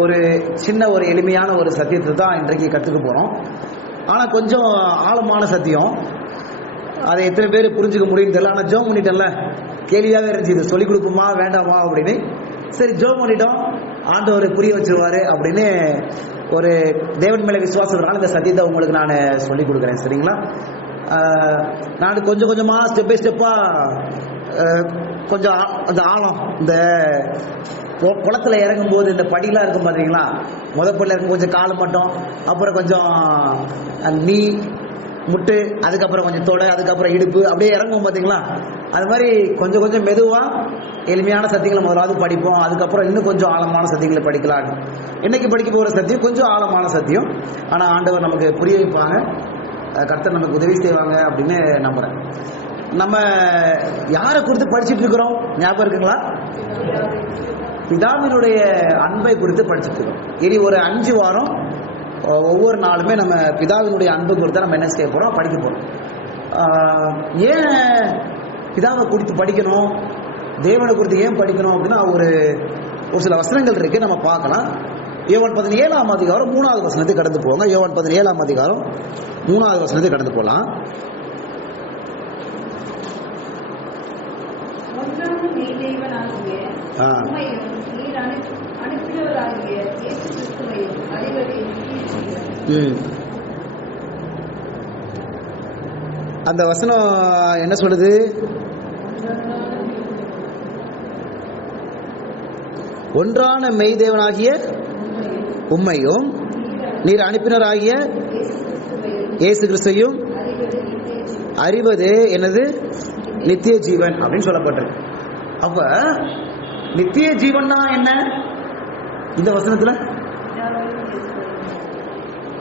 ஒரு சின்ன ஒரு எளிமையான ஒரு சத்தியத்தை தான் இன்றைக்கு கற்றுக்க போகிறோம். ஆனால் கொஞ்சம் ஆழமான சத்தியம். அதை எத்தனை பேர் புரிஞ்சுக்க முடியும்னு தெரியல. ஆனால் ஜோம் பண்ணிட்டேன்ல, கேள்வியாகவே இருந்துச்சு, இது சொல்லிக் கொடுக்குமா வேண்டாமா அப்படின்னு. சரி, ஜோம் பண்ணிட்டோம், ஆண்டவர் புரிய வச்சிருவாரு அப்படின்னு ஒரு தேவன் மேலே விசுவாசத்தினால இந்த சத்தியத்தை உங்களுக்கு நான் சொல்லிக் கொடுக்குறேன். சரிங்களா? நான் கொஞ்சம் கொஞ்சமாக ஸ்டெப் பை ஸ்டெப்பாக கொஞ்சம் அந்த ஆழம், இந்த குளத்துல இறங்கும் போது இந்த படிலாம் இருக்கும் பார்த்தீங்களா, முதப்படியில் இருக்கும் கொஞ்சம் கால் மட்டும், அப்புறம் கொஞ்சம் நீ முட்டு, அதுக்கப்புறம் கொஞ்சம் தொடை, அதுக்கப்புறம் இடுப்பு, அப்படியே இறங்கும் பார்த்தீங்களா. அது மாதிரி கொஞ்சம் கொஞ்சம் மெதுவாக எளிமையான சத்தியங்களை முதலாவது படிப்போம். அதுக்கப்புறம் இன்னும் கொஞ்சம் ஆழமான சத்தியங்களை படிக்கலாம். இன்னைக்கு படிக்க போகிற சத்தியம் கொஞ்சம் ஆழமான சத்தியம். ஆனால் ஆண்டவர் நமக்கு புரிய வைப்பாங்க, கர்த்தர் நமக்கு உதவி செய்வாங்க அப்படின்னு நம்புறேன். நம்ம யாரை குறித்து படிச்சுட்டு இருக்கிறோம் ஞாபகம் இருக்குங்களா? பிதாவினுடைய அன்பை குறித்து படிச்சுட்டு இருக்கோம். இனி ஒரு 5 வாரம் ஒவ்வொரு நாளுமே நம்ம பிதாவினுடைய அன்பு குறித்து நம்ம என்ன செய்ய போறோம், படிக்க போறோம். ஏன் பிதாவை குறித்து படிக்கணும், தேவனை குறித்து ஏன் படிக்கணும் அப்படின்னா ஒரு சில வசனங்கள் இருக்கு, நம்ம பார்க்கலாம். யோவான் 17ஆம் அதிகாரம் 3வது வசனத்தை கடந்து போங்க. யோவான் 17ஆம் அதிகாரம் 3வது வசனத்தை கடந்து போகலாம். அந்த வசனம் என்ன சொல்லுது? ஒன்றான மெய்தேவனாகிய உம்மையும் நீர் அனுப்பினராகிய இயேசு கிறிஸ்துவையும் அறிவது என்னது? நித்திய ஜீவன் அப்படின்னு சொல்லப்பட்டிருக்கு. அப்ப நித்திய ஜீவன்னா என்ன இந்த வசனத்துல?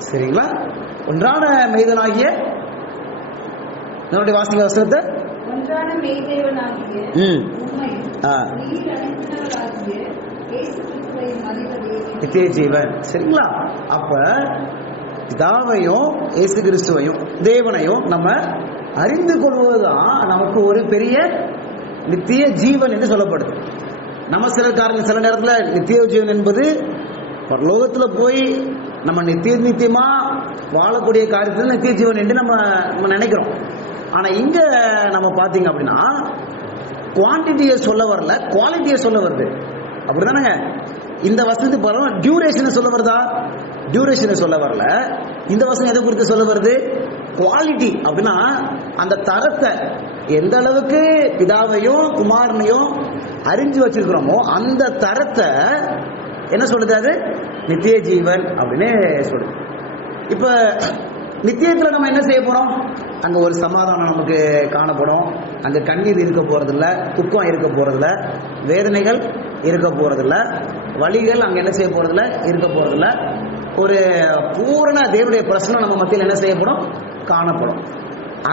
சரிங்களா? ஒன்றான மெய்தேவனாகிய, என்னுடைய வாசிங்க வசனத்தை, ஒன்றான மெய்தேவனாகிய நித்திய ஜீவன். சரிங்களா? அப்ப பிதாவையும் இயேசு கிறிஸ்துவையும் தேவனையும் நம்ம அறிந்து கொள்வதுதான் நமக்கு ஒரு பெரிய நித்திய ஜீவன் என்று சொல்லப்படுது. நம்ம சில நேரத்தில் நித்திய ஜீவன் என்பது பரலோகத்துல போய் நம்ம நித்தியமா வாழக்கூடிய காரியத்தில் நித்திய ஜீவன் என்று நம்ம நினைக்கிறோம். ஆனா இங்க நம்ம பாத்தீங்க அப்படின்னா குவான்டிட்டியை சொல்ல வரல, குவாலிட்டியை சொல்ல வருது. அப்படிதானங்க? இந்த வசனத்துக்கு பரவாயில்ல, டியூரேஷனை சொல்ல வருதா? டியூரேஷனை சொல்ல வரல. இந்த வசனம் எதை குறித்து சொல்ல வருது? குவாலிட்டி. அப்படின்னா அந்த தரத்தை, எந்த அளவுக்கு பிதாவையும் குமாரனையும் அறிஞ்சு வச்சிருக்கிறோமோ அந்த தரத்தை என்ன சொல்லுது? அது நித்திய ஜீவன் அப்படின்னு சொல்லுது. இப்ப நித்தியத்துல நம்ம என்ன செய்ய போறோம்? அங்க ஒரு சமாதானம் நமக்கு காணப்படும். அங்க கண்ணீர் இருக்க போறதில்ல, துக்கம் இருக்க போறதில்ல, வேதனைகள் இருக்க போறதில்ல, வலிகள் அங்க என்ன செய்ய போறதில்ல, இருக்க போறதில்ல. ஒரு பூரண தேவனுடைய பிரசன்னம் நம்ம மத்தியில் என்ன செய்யப்படும்? காணப்படும்.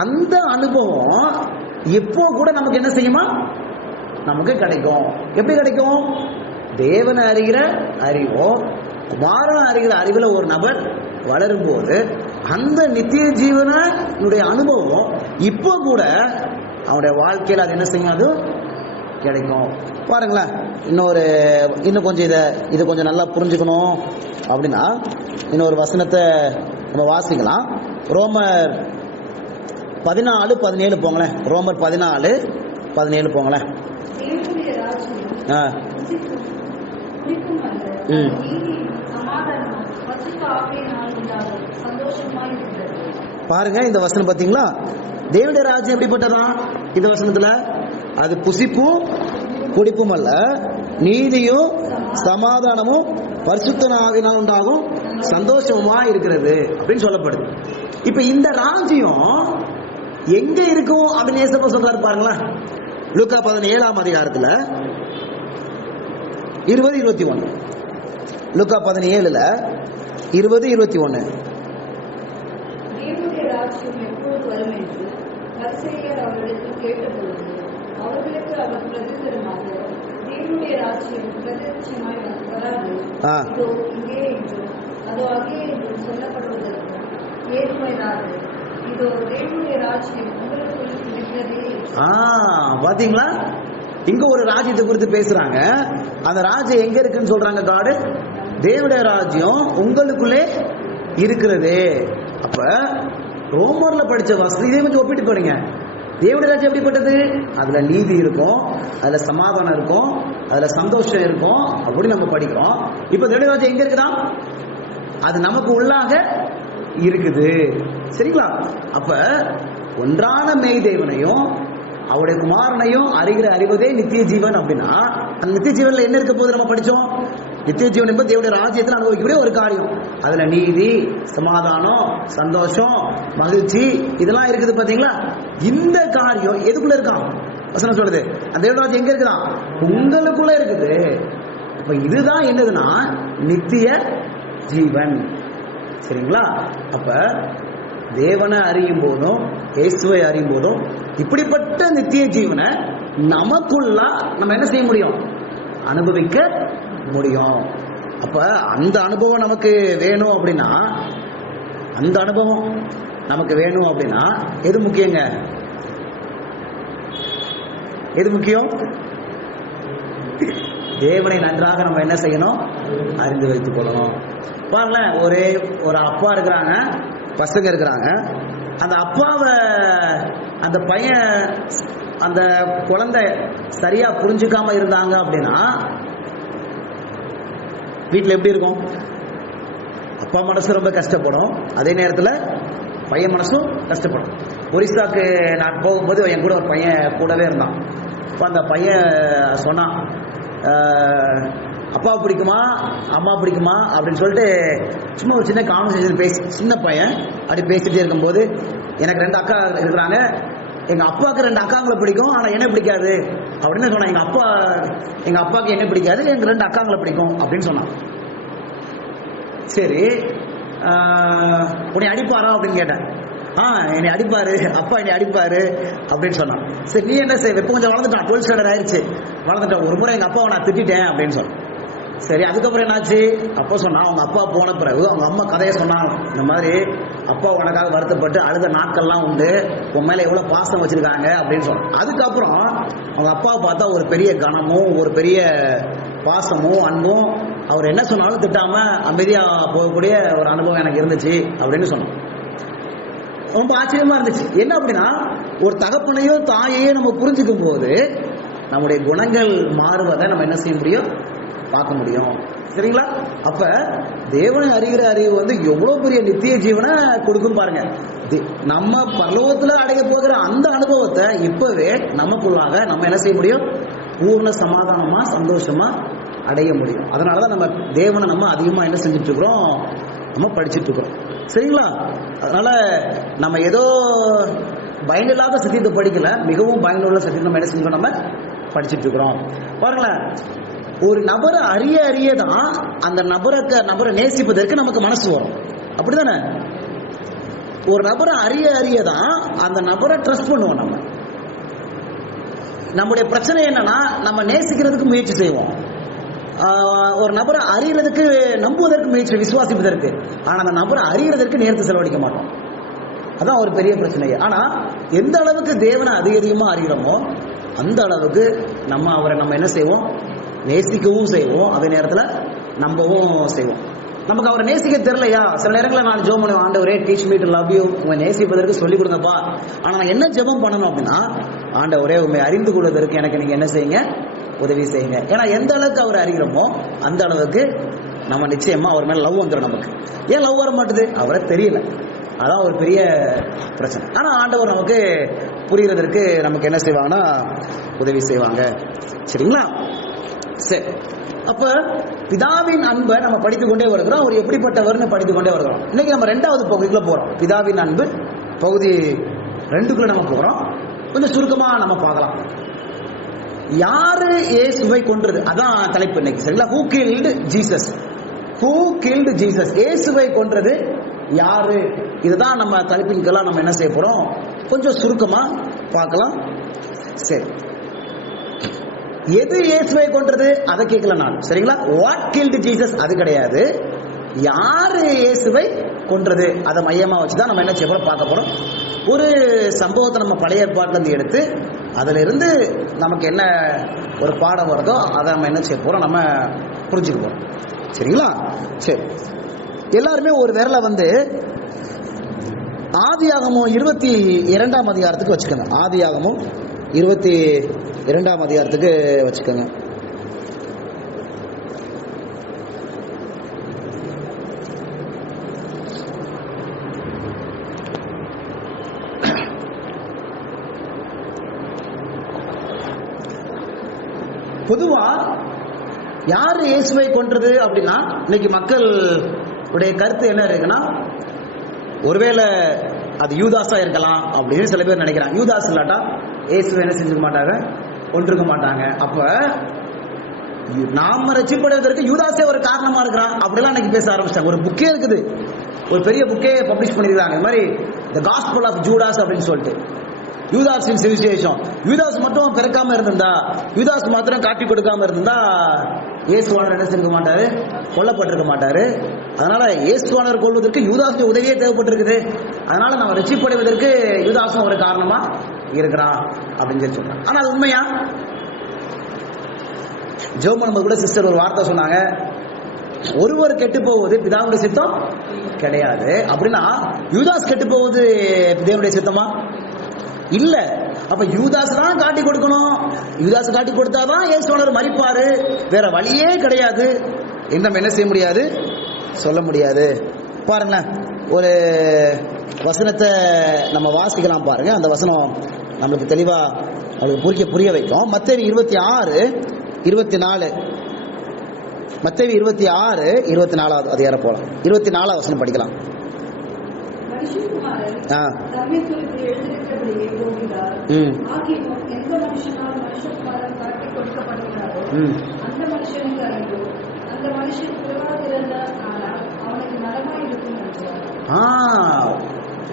அந்த அனுபவம் எப்போ கூட நமக்கு என்ன செய்யுமா? நமக்கு கிடைக்கும். எப்படி கிடைக்கும்? தேவனை அறிகிற அறிவோ குமாரனை அறிகிற அறிவில் ஒரு நபர் வளரும் போது அந்த நித்திய ஜீவனுடைய அனுபவம் இப்போ கூட அவனுடைய வாழ்க்கையில் அது என்ன செய்யும்? அது கிடைக்கும். பாருங்களேன், இன்னும் கொஞ்சம் இதை கொஞ்சம் நல்லா புரிஞ்சுக்கணும் அப்படின்னா இன்னொரு வசனத்தை நம்ம வாசிக்கலாம். ரோமர் 14:17 போங்களேன். ரோமர் 14:17 போங்களேன். பாருங்க, இந்த வசனம் பாத்தீங்களா? தேவனுடைய ராஜ்யம் எப்படிப்பட்டதான் இந்த வசனத்துல? அது புசிப்பும் குடிப்பும் அல்ல, நீதியும் சமாதானமும் பரிசுத்த ஆவியினால் உண்டாகும் சந்தோஷமா இருக்கிறது அப்படின்னு சொல்லப்படுது. இப்ப இந்த ராஜ்யம் எங்க இருக்கும் அப்படின்னு ஏசப்பா சொல்றாரு பாருங்களா. லூக்கா 17ஆம் அதிகாரத்துல 20-21. லூக்கா 17ல 20-21. பாத்தீங்களா? இங்க ஒரு ராஜ்யத்தை குறித்து பேசுறாங்க. அந்த ராஜ்யம் எங்க இருக்குன்னு சொல்றாங்க? காடு தேவனுடைய ராஜ்யம் உங்களுக்குள்ளே இருக்கிறது. அப்ப ரோமர்ல படிச்ச வசதி இதே கொஞ்சம் ஒப்பிட்டு போறீங்க. தேவனுடைய ராஜ்யம் எப்படிப்பட்டது? அதுல நீதி இருக்கும், அதுல சமாதானம் இருக்கும், அதுல சந்தோஷம் இருக்கும், அப்படி நம்ம படிக்கிறோம். இப்ப தேவனுடைய ராஜ்யம் எங்க இருக்குதா? அது நமக்கு உள்ளாக இருக்குது. சரிங்களா? அப்ப ஒன்றான மெய் தேவனையும் அவருடைய குமாரனையும் அறிவதே நித்திய ஜீவன். அப்படின்னா அந்த நித்திய ஜீவன்ல என்ன இருக்க போது நம்ம படிச்சோம்? நித்திய ஜீவன் என்பது தேவனுடைய ராஜ்யத்தில் அனுபவிக்கக்கூடிய ஒரு காரியம். அதுல நீதி, சமாதானம், சந்தோஷம், மகிழ்ச்சி இதெல்லாம் இருக்குது. பாத்தீங்களா? இந்த காரியம் எதுக்குள்ள இருக்கான்? வசனம் சொல்லுது, அந்த தேவனுடைய ராஜ்யம் எங்க இருக்குதான்? உங்களுக்குள்ள இருக்குது. அப்ப இதுதான் என்னதுன்னா நித்திய ஜீவன். சரிங்களா? அப்ப தேவனை அறியும் போதும் இயேசுவை அறியும் போதும் இப்படிப்பட்ட நித்திய ஜீவனை நமக்குள்ள நம்ம என்ன செய்ய முடியும்? அனுபவிக்க முடியும். அப்ப அந்த அனுபவம் நமக்கு வேணும் அப்படின்னா, அந்த அனுபவம் நமக்கு வேணும் அப்படின்னா எது முக்கியங்க? எது முக்கியம்? தேவனை நன்றாக நம்ம என்ன செய்யணும்? அறிந்து வைத்துக் கொள்ளணும். பாருங்களேன், ஒரு அப்பா இருக்கிறாங்க, பசங்க இருக்கிறாங்க. அந்த அப்பாவை அந்த பையன் அந்த குழந்தை சரியா புரிஞ்சுக்காம இருந்தாங்க அப்படின்னா வீட்டில் எப்படி இருக்கும்? அப்பா மனசு ரொம்ப கஷ்டப்படும், அதே நேரத்தில் பையன் மனசும் கஷ்டப்படும். ஒரிசாக்கு நான் போகும்போது என் கூட ஒரு பையன் கூடவே இருந்தான். இப்போ அந்த பையன் சொன்னான், அப்பா பிடிக்குமா அம்மா பிடிக்குமா அப்படின்னு சொல்லிட்டு சும்மா ஒரு சின்ன கான்வர்சேஷன் பேசி, சின்ன பையன் அப்படி பேசிட்டே இருக்கும்போது, எனக்கு 2 அக்கா இருக்கிறாங்க, எங்க அப்பாவுக்கு 2 அக்காங்களை பிடிக்கும், ஆனா என்ன பிடிக்காது அப்படின்னு சொன்னான். எங்க அப்பாவுக்கு என்ன பிடிக்காது, எனக்கு 2 அக்காங்களை பிடிக்கும் அப்படின்னு சொன்னான். சரி, உன்னை அடிப்பாரா அப்படின்னு கேட்டேன். என்னை அடிப்பாரு, அப்பா என்னை அடிப்பாரு அப்படின்னு சொன்னான். சரி, நீ என்ன செய்ய? இப்போ கொஞ்சம் வளர்ந்துட்டான், 12th ஸ்டாண்டர்ட் ஆயிடுச்சு, வளர்ந்துட்டான். ஒரு முறை எங்க அப்பாவை நான் திட்டேன் அப்படின்னு சொன்னேன். சரி, அதுக்கப்புறம் என்னாச்சு? அப்பா சொன்னா, அவங்க அப்பா போன பிறகு அவங்க அம்மா கதையை சொன்னாங்க. இந்த மாதிரி அப்பா உனக்காக வருத்தப்பட்டு அழுத நாட்கள்லாம் உண்டு, உன் மேல எவ்வளவு பாசம் வச்சிருக்காங்க அப்படின்னு சொன்னாங்க. அதுக்கப்புறம் அவங்க அப்பாவை பார்த்தா ஒரு பெரிய கனமும் ஒரு பெரிய பாசமும் அன்பும், அவர் என்ன சொன்னாலும் திட்டாம அமைதியா போகக்கூடிய ஒரு அனுபவம் எனக்கு இருந்துச்சு அப்படின்னு சொன்னோம். ரொம்ப ஆச்சரியமா இருந்துச்சு. என்ன அப்படின்னா, ஒரு தகப்பனையோ தாயையோ நம்ம புரிஞ்சுக்கும் போது நம்முடைய குணங்கள் மாறுவதை நம்ம என்ன செய்ய முடியும்? பார்க்க முடியும். சரிங்களா? அப்ப தேவனை அறிகிற அறிவு எவ்வளவு பெரிய நித்திய ஜீவனை கொடுக்கும் பாருங்க. நம்ம பரலோகத்துல அடைய போகிற அந்த அனுபவத்தை இப்பவே நமக்குள்ளாக நம்ம என்ன செய்ய முடியும்? பூர்ண சமாதானமா சந்தோஷமா அடைய முடியும். அதனாலதான் நம்ம தேவனை நம்ம அதிகமா என்ன செஞ்சுட்டு இருக்கிறோம்? நம்ம படிச்சுட்டு இருக்கிறோம். சரிங்களா? அதனால நம்ம ஏதோ பயனில்லாத சத்தியத்தை படிக்கல, மிகவும் பயனுள்ள சத்தியத்தை நம்ம என்ன செஞ்சோம்? நம்ம படிச்சுட்டு இருக்கிறோம். பாருங்களேன், ஒரு நபரை அறியதான் அந்த நபரை நேசிப்பதற்கு நமக்கு மனசு வரும். அப்படிதானே? ஒரு நபரை அறியதான் அந்த நபரை ட்ரஸ்ட் பண்ணுவோம். நம்முடைய பிரச்சனை என்னன்னா, நம்ம நேசிக்கிறதுக்கு முயற்சி செய்வோம், ஒரு நபரை அறியறதுக்கு நம்புவதற்கு முயற்சி, விசுவாசிப்பதற்கு. ஆனா அந்த நபரை அறியறதற்கு நேரத்தை செலவழிக்க மாட்டோம். அதான் ஒரு பெரிய பிரச்சனை. ஆனா எந்த அளவுக்கு தேவனை அதிகமா அறிகிறோமோ அந்த அளவுக்கு அவரை நம்ம என்ன செய்வோம்? நேசிக்கவும் செய்வோம், அதே நேரத்தில் நம்பவும் செய்வோம். நமக்கு அவரை நேசிக்க தெரியலையா? சில நேரங்களில் நான் ஜெபம் பண்ணுவேன், ஆண்டவரே teach me to love you, உங்களை நேசிப்பதற்கு சொல்லிக் கொடுங்கப்பா. ஆனால் நான் என்ன ஜெபம் பண்ணணும் அப்படின்னா, ஆண்டவரே உண்மை அறிந்து கொள்வதற்கு எனக்கு நீங்க என்ன செய்யுங்க? உதவி செய்யுங்க. ஏன்னா எந்த அளவுக்கு அவரை அறிகிறோமோ அந்த அளவுக்கு நம்ம நிச்சயமா அவர் மேல லவ் வந்துடும். நமக்கு ஏன் லவ் வர மாட்டுது? அவரை தெரியல, அதான் ஒரு பெரிய பிரச்சனை. ஆனா ஆண்டவர் நமக்கு புரிகிறதற்கு நமக்கு என்ன செய்வாங்கன்னா உதவி செய்வாங்க. சரிங்களா? சரி, அப்ப பிதாவின் அன்பை நம்ம படித்துக் கொண்டே வருகிறோம். அவர் எப்படிப்பட்டவர்னு படித்துக் கொண்டே வருகிறோம். இன்னைக்கு நம்ம 2வது பகுதிக்குள்ள போறோம். பிதாவின் அன்பு பகுதி 2க்குள்ள நம்ம போறோம். கொஞ்சம் சுருக்கமா நம்ம பார்க்கலாம். யாரு இயேசுவை கொன்றது? அதான் தலைப்பு இன்னைக்கு. சரிங்களா? Who killed Jesus? Who killed Jesus? இயேசுவை கொன்றது யாரு? இதுதான் நம்ம தலைப்பின்கெல்லாம் நம்ம என்ன செய்ய போறோம்? கொஞ்சம் சுருக்கமா பார்க்கலாம். சரி, எது இயேசுவை கொன்றது அதை கேட்கல நான். சரிங்களா? வாட் கில்ட் ஜீசஸ் அது கிடையாது. யாரு இயேசுவை கொன்றது அதை மையமா வச்சுதான் நம்ம என்ன செய்ய போறோம்? பார்க்க போறோம். ஒரு சம்பவத்தை நம்ம பழைய ஏற்பாட்டுல இருந்து எடுத்து அதுல இருந்து நமக்கு என்ன ஒரு பாடம் வருதோ அதை நம்ம என்ன செய்ய போறோம்? நம்ம புரிஞ்சுக்க போறோம். சரிங்களா? சரி, எல்லாருமே ஒரு விரலை ஆதியாகமம் 22ஆம் அதிகாரத்துக்கு வச்சுக்கோங்க. ஆதியாகமம் 22ஆம் அதிகாரத்துக்கு வச்சுக்கோங்க. பொதுவா யாரு இயேசுவை கொன்றது அப்படின்னா, இன்னைக்கு மக்கள் உடைய கருத்து என்ன இருக்குன்னா, ஒருவேளை அது யூதாஸா இருக்கலாம் அப்படின்னு சில பேர் நினைக்கிறாங்க. யூதாஸ் இல்லாட்டா இயேசுவை என்ன செஞ்சுக்க மாட்டாங்க, கொன்றிருக்க மாட்டாங்க. அப்ப நாம ரட்சிப்படுவதற்கு யூதாஸே ஒரு காரணமா இருக்கிறான் அப்படிலாம் இன்னைக்கு பேச ஆரம்பிச்சிட்டாங்க. ஒரு புக்கே இருக்குது, ஒரு பெரிய புக்கே பப்ளிஷ் பண்ணிருக்காங்க, இந்த மாதிரி தி காஸ்பல் ஆஃப் ஜூடாஸ் அப்படின்னு சொல்லிட்டு. யூதாஸின் சுவிசேஷம். யூதாஸ் மட்டும் பிறக்காம இருந்திருந்தா, யூதாஸ் மாத்திரம் காட்டி கொடுக்காம இருந்தா இயேசுவானவர் என்ன செஞ்சிருக்க மாட்டாரு, கொல்லப்பட்டிருக்க மாட்டாரு. அதனால இயேசுவானவர் கொள்வதற்கு யூதாஸ் உதவியே தேவைப்பட்டிருக்குது. அதனால நம்ம ரட்சிப்படைவதற்கு யூதாசும் ஒரு காரணமா இருக்கிறான் அப்படின்னு சொல்லி சொல்றாங்க. ஆனா அது உண்மையா? ஜெர்மன் கூட சிஸ்டர் ஒரு வார்த்தை சொன்னாங்க, ஒருவர் கெட்டு போவது பிதாவுடைய சித்தம் கிடையாது அப்படின்னா, யூதாஸ் கெட்டு போவது தேவனுடைய சித்தமா? இல்ல. அப்ப யூதாஸ் தான் காட்டி கொடுக்கணும். யூதாஸ் காட்டி கொடுத்தாதான் இயேசுவானவர் மரிப்பாரு, வேற வழியே கிடையாது. நம்ம என்ன செய்ய முடியாது, சொல்ல முடியாது. பாருங்களேன், ஒரு வசனத்தை நம்ம வாசிக்கலாம் பாருங்க. அந்த வசனம் நம்மளுக்கு தெளிவா அவளுக்கு புரிய வைக்கும். மத்தேயு 26:24. மத்தேயு 26:24 அதிகாரம் போலாம். 24 வசனம் படிக்கலாம்.